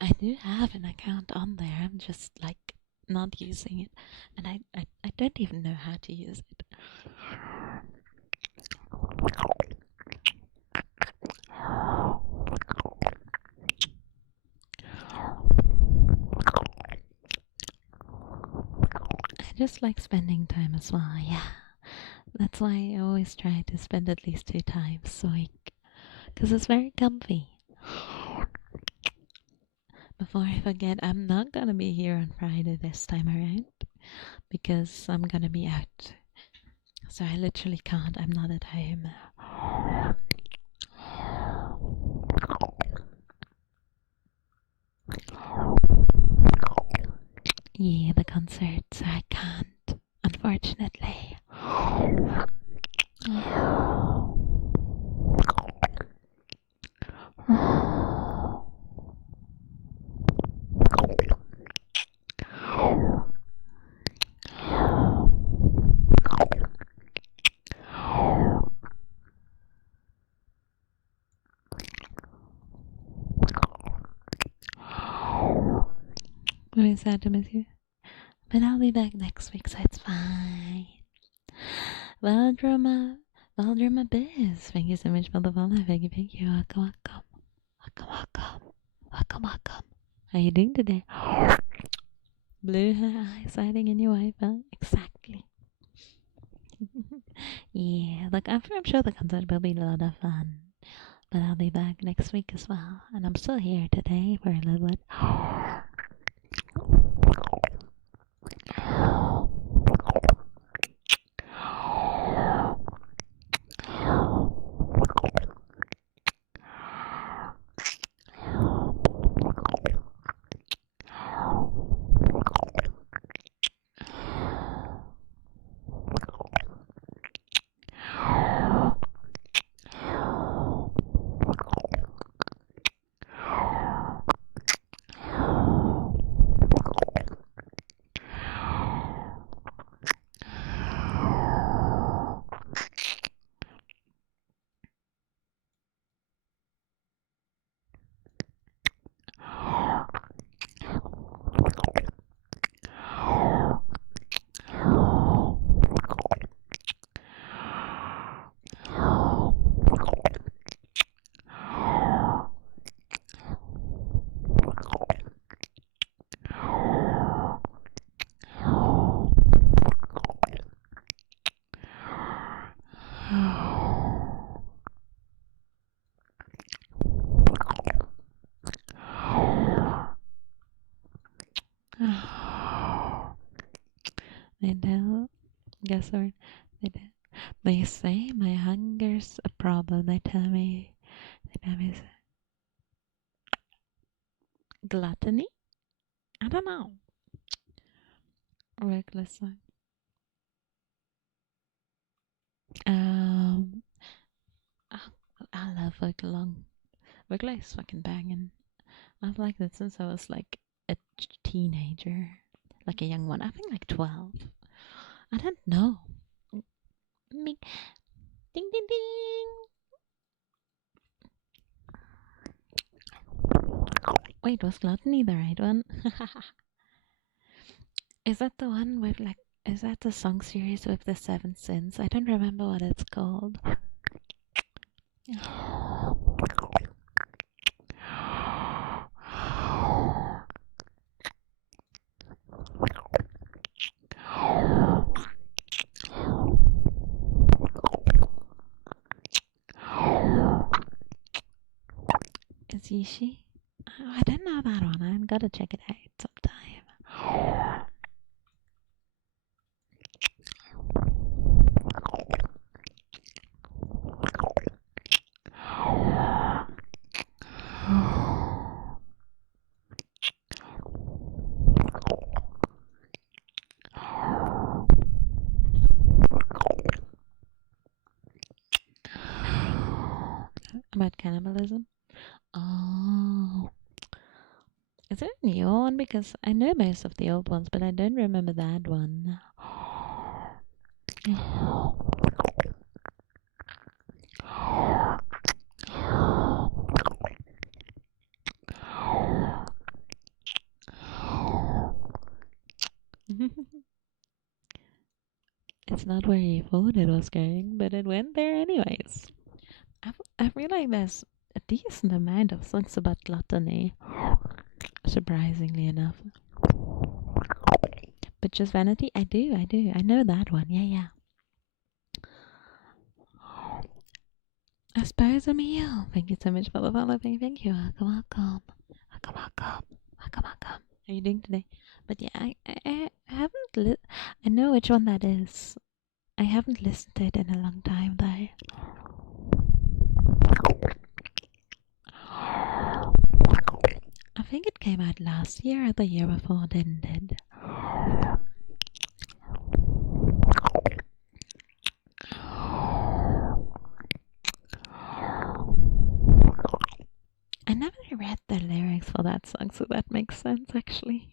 I do have an account on there. I'm just like not using it, and I don't even know how to use it. I just like spending time as well. Yeah, that's why I always try to spend at least 2 times a week, because it's very comfy. Before I forget, I'm not gonna be here on Friday this time around because I'm gonna be out. So I literally can't. I'm not at home. Yeah, the concert, so I can't, unfortunately. Really sad to miss you. But I'll be back next week, so it's fine. Well, drama Biz. Thank you so much for the follow. Thank you. Welcome, welcome. Welcome, welcome. Welcome, welcome. How are you doing today? Blue eyes hiding in your Wi-Fi. Exactly. Yeah, look, I'm sure the concert will be a lot of fun. But I'll be back next week as well. And I'm still here today for a little bit. They don't. Guess what? They don't. They say my hunger's a problem. They tell me. They tell me gluttony. I don't know. Reckless song. Um, I love Vocalong. Vocalong is fucking banging. I've liked it since I was like a teenager, like a young one. I think like 12. I don't know. Me, ding ding ding. Wait, was Gluttony the right one? Is that the one with like? Is that the song series with the 7 sins? I don't remember what it's called. Is Yishi? Oh, I don't know that one. I've got to check it out sometime. About cannibalism? Oh. Is there a new one? Because I know most of the old ones, but I don't remember that one. It's not where you thought it was going, but it went there anyways. I realized there's a decent amount of songs about gluttony, surprisingly enough. But just vanity, I do. I know that one. Yeah. I suppose I'm you. Thank you so much for the follow. Thank you. Welcome. How are you doing today? But yeah, I haven't. I know which one that is. I haven't listened to it in a long time though. I think it came out last year or the year before, didn't it? I never read the lyrics for that song, so that makes sense actually.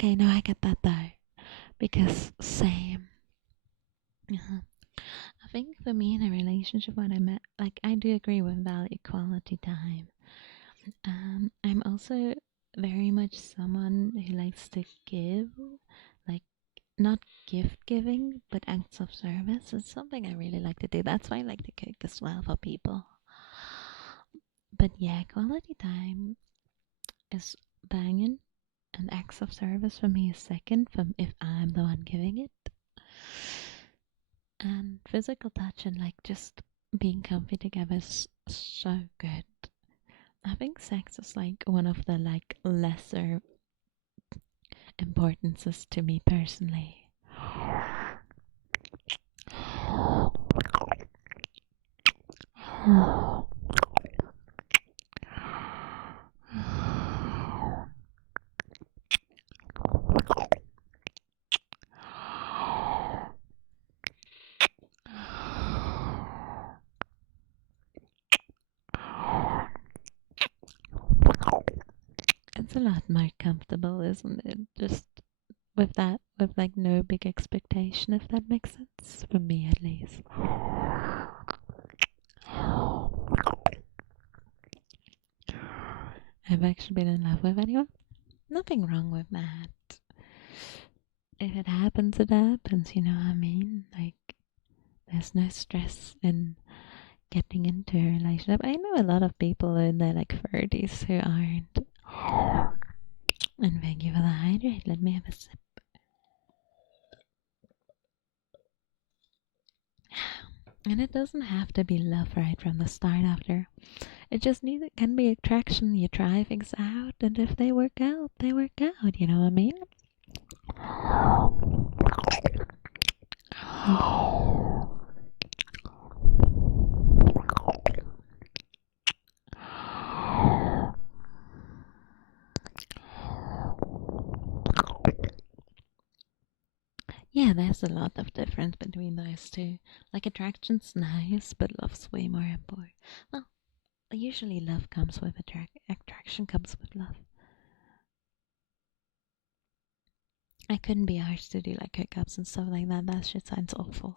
Okay, no, I get that though. Because same. Uh-huh. I think for me in a relationship, what I met, like, I do agree with value quality time. I'm also very much someone who likes to give, like, not gift giving, but acts of service. It's something I really like to do. That's why I like to cook as well for people. But yeah, quality time is banging, and acts of service for me is second from if I'm the one giving it. And physical touch and like just being comfy together is so good. I think sex is like one of the like lesser importances to me personally. It's a lot more comfortable, isn't it? Just with that, with like no big expectation, if that makes sense. For me, at least. I've actually been in love with anyone. Nothing wrong with that. If it happens, it happens, you know what I mean? Like, there's no stress in getting into a relationship. I know a lot of people in their like 30s who aren't. And thank you for the hydrate. Let me have a sip. And it doesn't have to be love right from the start after. It just needs it can be attraction. You try things out, and if they work out, they work out. You know what I mean? Yeah, there's a lot of difference between those two. Like attraction's nice, but love's way more important. Well, usually love comes with attraction comes with love. I couldn't be arsed to do like hookups and stuff like that. That shit sounds awful.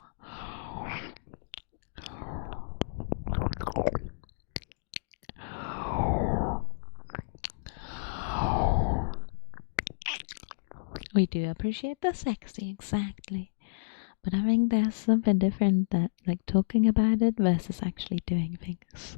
We do appreciate the sexy, exactly. But I think there's something different that like talking about it versus actually doing things.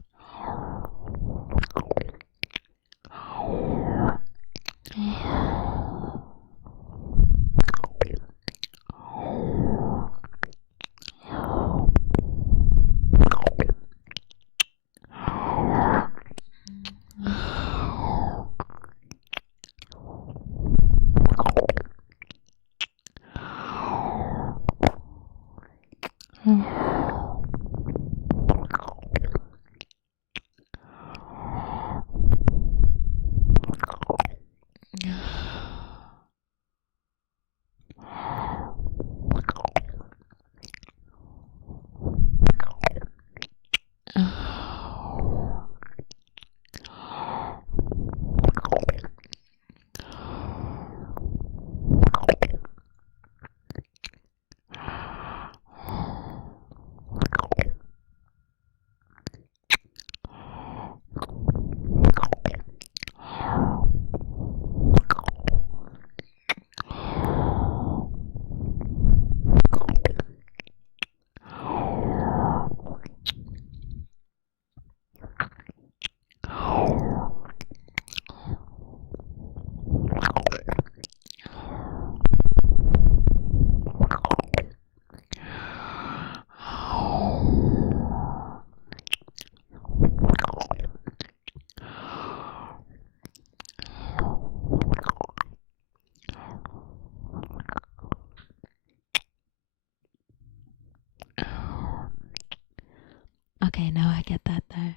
Okay, now I get that though.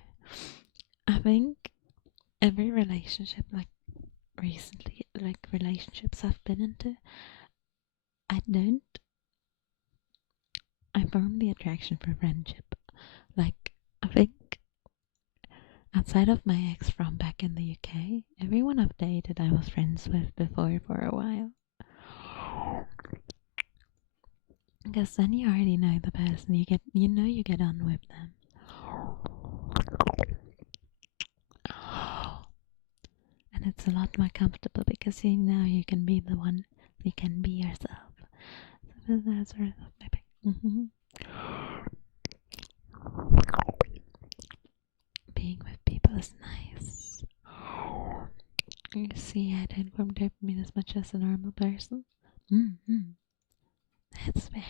I think every relationship, like recently, like relationships I've been into, I don't. I form the attraction for friendship. Like, I think Outside of my ex from back in the UK, everyone I've dated I was friends with before for a while. Because then you already know the person, you get on with them. And it's a lot more comfortable because you know you can be the one, you can be yourself. So that's sort of being with people is nice. You see, I don't form dopamine as much as a normal person. That's fair.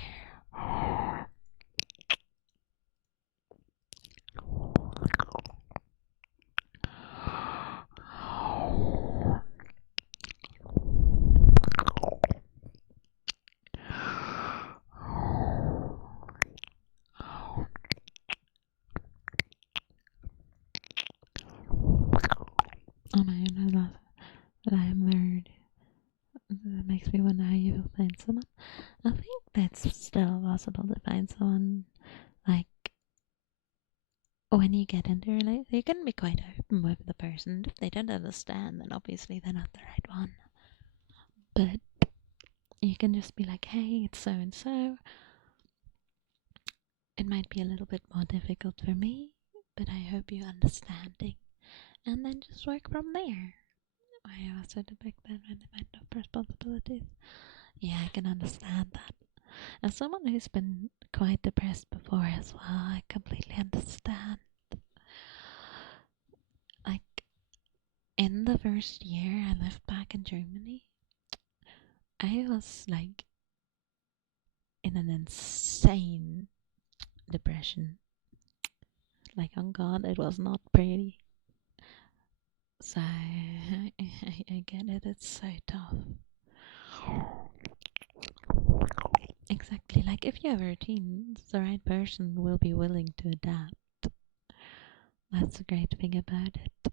Oh my god, I am married. That makes me wonder how you will find someone. I think that's still possible to find someone like when you get into a relationship. You can be quite open with the person. If they don't understand, then obviously they're not the right one. But you can just be like, hey, it's so and so. It might be a little bit more difficult for me, but I hope you're understanding. And then just work from there. I also do back then when I might have responsibilities. Yeah, I can understand that. As someone who's been quite depressed before as well, I completely understand. Like, in the first year I lived back in Germany, I was like in an insane depression. Like, on God, it was not pretty. So, I get it, it's so tough. Exactly, like if you have a routine, the right person will be willing to adapt. That's the great thing about it.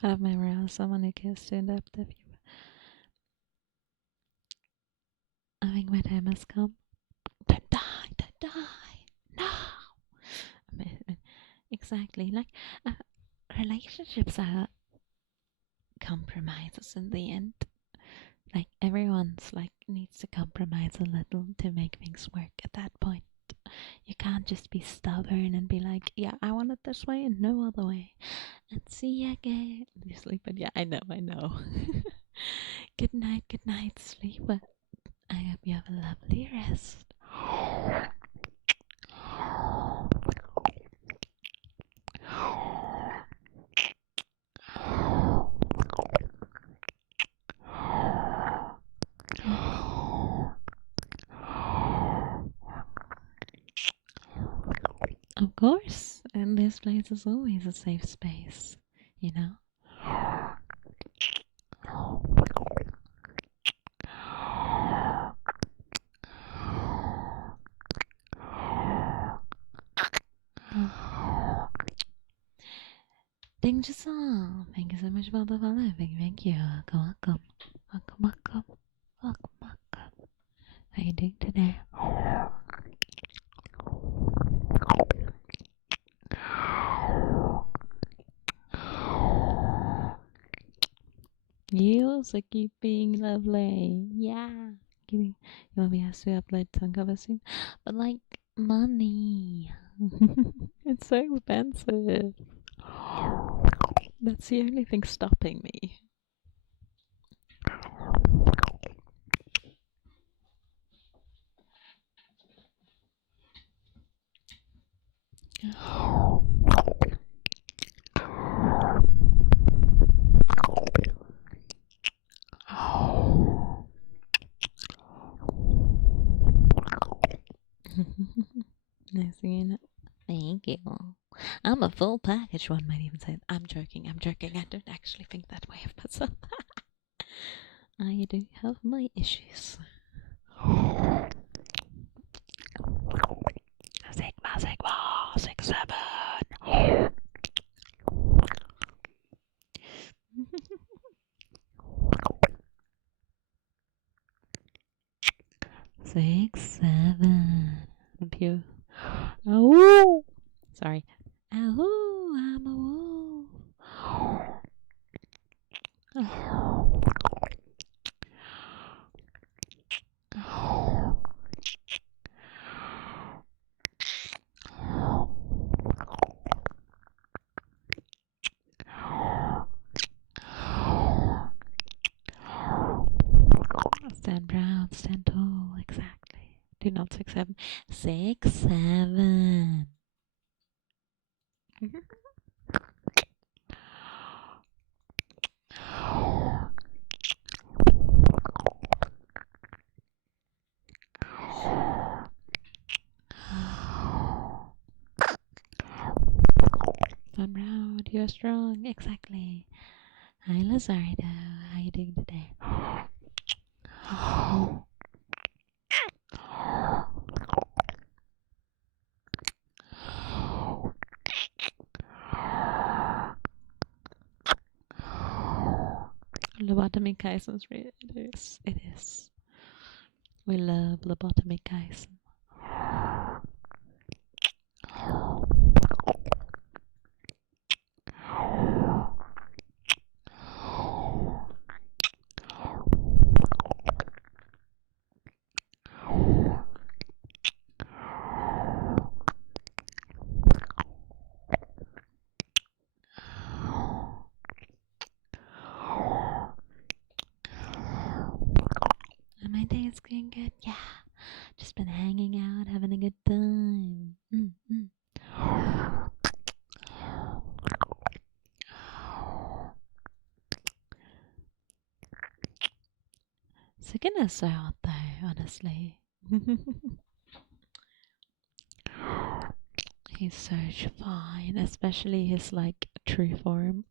I've never asked someone who cares to adapt if you. I think my time has come. Don't die, don't die. No. Exactly. Like, relationships are compromises in the end. Like, everyone's like needs to compromise a little to make things work at that point. You can't just be stubborn and be like, yeah, I want it this way and no other way. And see you again. You sleep, but yeah, I know. Good night, sleep. I hope you have a lovely rest. Of course, and this place is always a safe space, you know? Thank you so much for the follow. Thank you. Welcome. How you doing today? You also keep being lovely. Yeah. You You'll be asked to upload tongue cover soon. But like money. It's so expensive. That's the only thing stopping me. Nice singing it. Thank you. I'm a full package, one might even say. I'm joking. I don't actually think that way of myself. I do have my issues. Sigma, 6-7. 6-7. Pew. Oh, sorry. Oh, I'm a wolf. Stand proud, stand tall, exactly. Do not 6-7. 6-7. I'm proud, you're strong, exactly. Hi Lazardo, how you doing today? Lobotomy Kaisen's it is. It is. We love lobotomy Kaisen. And my day is going good. Yeah. Just been hanging out, having a good time. Sickness out there, honestly. He's so fine, especially his like true form.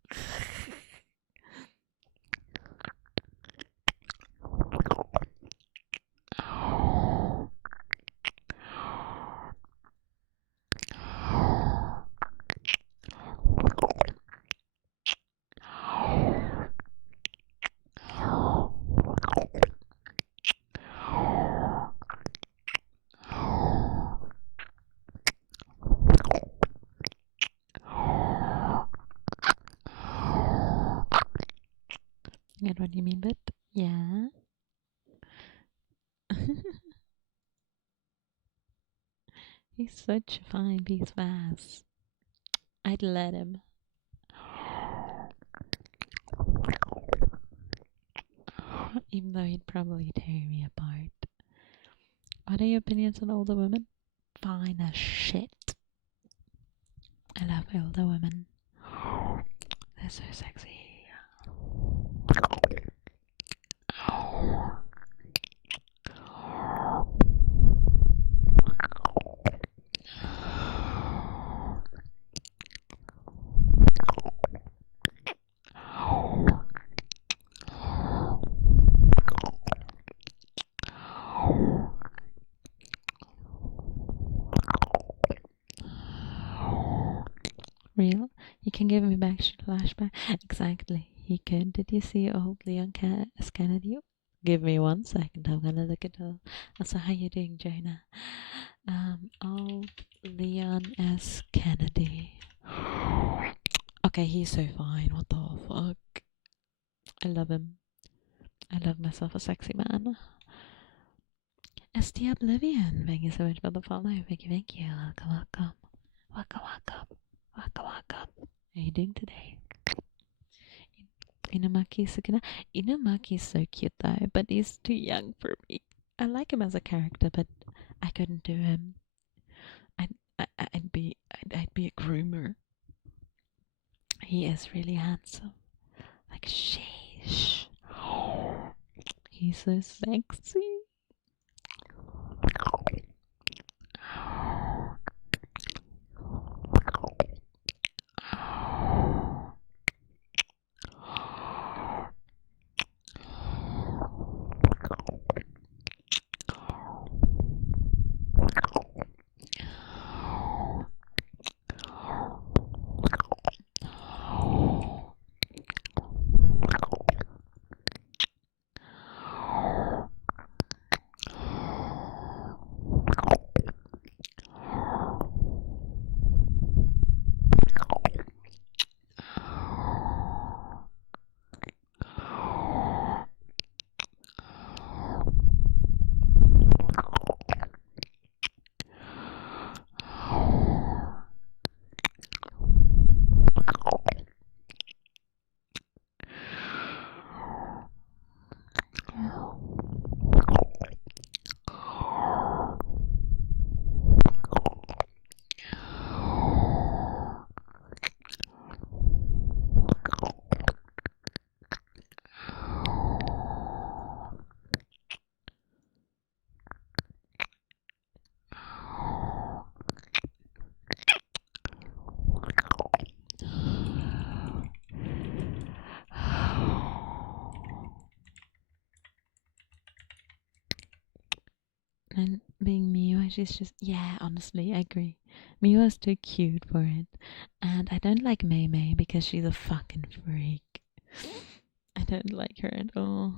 Get what you mean, but yeah. He's such a fine piece of ass. I'd let him. Even though he'd probably tear me apart. What are your opinions on older women? Fine as shit. I love older women. They're so sexy. Real? He can give me back flashback. Exactly. He could. Did you see old Leon S. Kennedy? Give me 1 second. I'm gonna look it up. Also, how you doing, Jonah? Old Leon S. Kennedy. Okay, he's so fine. What the fuck? I love him. I love myself a sexy man. ST Oblivion, thank you so much for the follow. Thank you, thank you. Welcome, welcome. Welcome, welcome. Welcome, welcome. How are you doing today? Inumaki Sukuna. Inumaki is so cute though, but he's too young for me. I like him as a character, but I couldn't do him. I'd be a groomer. He is really handsome. Like sheesh. He's so sexy. And being Miwa, she's just, yeah, honestly, I agree. Miwa's too cute for it. And I don't like Mei Mei because she's a fucking freak. I don't like her at all.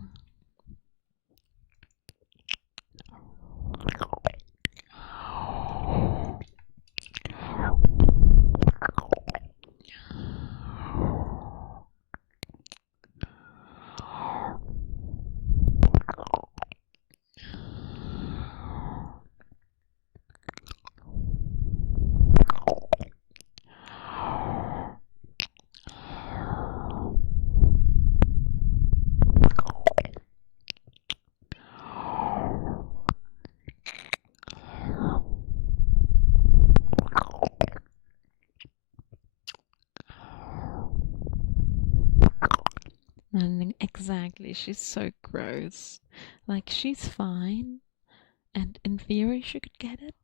And exactly, she's so gross. Like, she's fine, and in theory she could get it,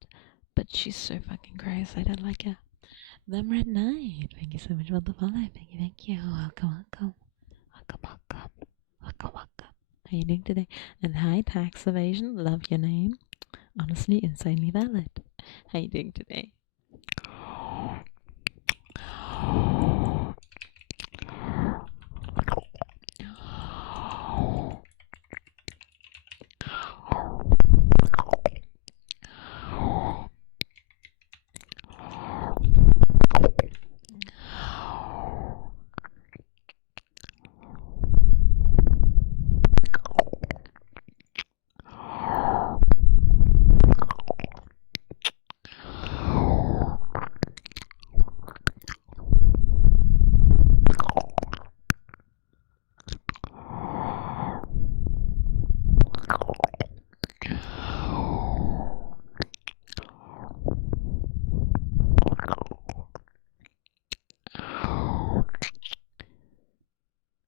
but she's so fucking gross. I don't like her. Them Red Knight, thank you so much for the follow. Thank you, thank you. Welcome, welcome. Welcome, welcome. Welcome, welcome. How you doing today? And hi, tax evasion. Love your name. Honestly, insanely valid. How you doing today?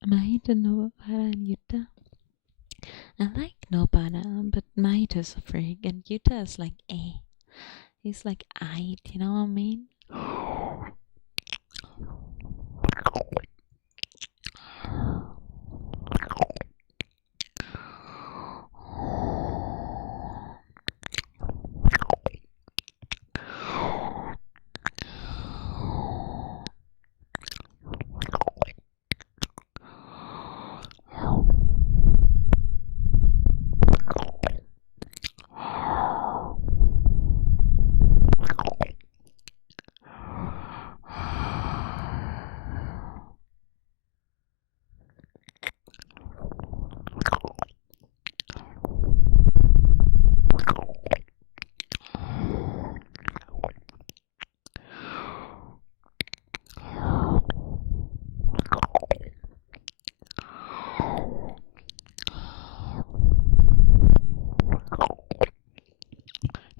Mahito Nobara and Yuta. I like Nobara, but Mahito's a freak, and Yuta is like, eh. He's like, aight, you know what I mean?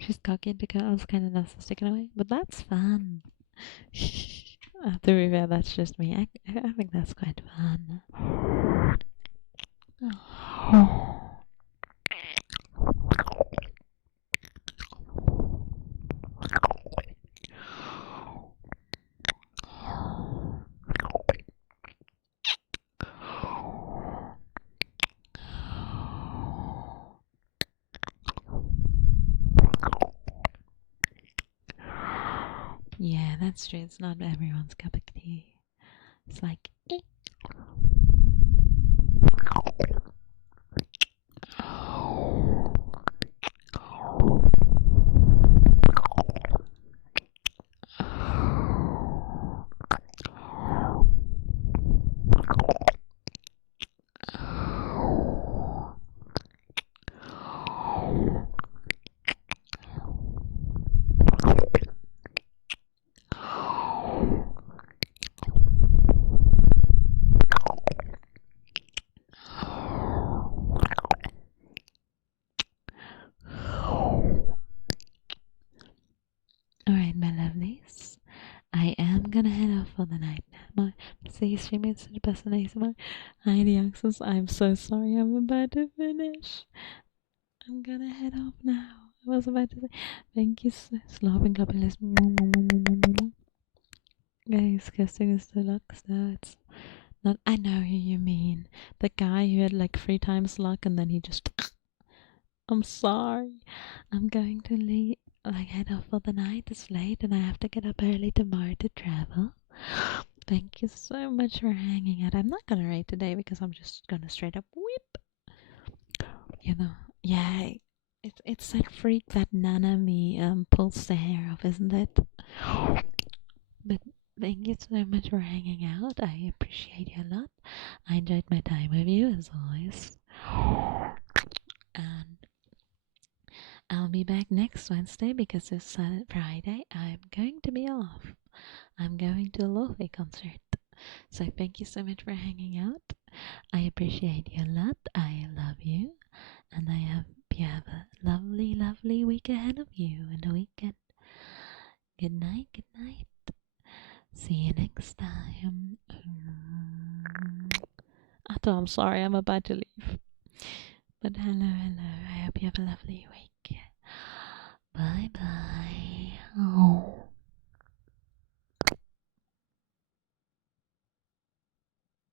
She's cocky because I was kind of narcissistic in a way, but that's fun. To be fair, that's just me. I think that's quite fun. Yeah, that's true. It's not everyone's cup of tea. It's like, eh. Alright, my lovelies. I am gonna head off for the night now. My streaming is the best ASMR. Hi, the access. I'm so sorry. I'm about to finish. I'm gonna head off now. I was about to say thank you, Slop and Capitalist. Guys, casting is deluxe. No, it's not. I know who you mean. The guy who had like 3 times luck and then he just. I'm sorry. I'm going to leave. Like head off for the night. It's late and I have to get up early tomorrow to travel. Thank you so much for hanging out. I'm not gonna rate today because I'm just gonna straight up whip. You know, yeah. It's that freak that Nanami pulls the hair off, isn't it? But thank you so much for hanging out. I appreciate you a lot. I enjoyed my time with you as always. And I'll be back next Wednesday because it's Friday. I'm going to be off. I'm going to a Lofi concert. So thank you so much for hanging out. I appreciate you a lot. I love you. And I hope you have a lovely, lovely week ahead of you and a weekend. Good night, good night. See you next time. Atto, I'm sorry, I'm about to leave. But hello, hello. I hope you have a lovely week. Bye bye.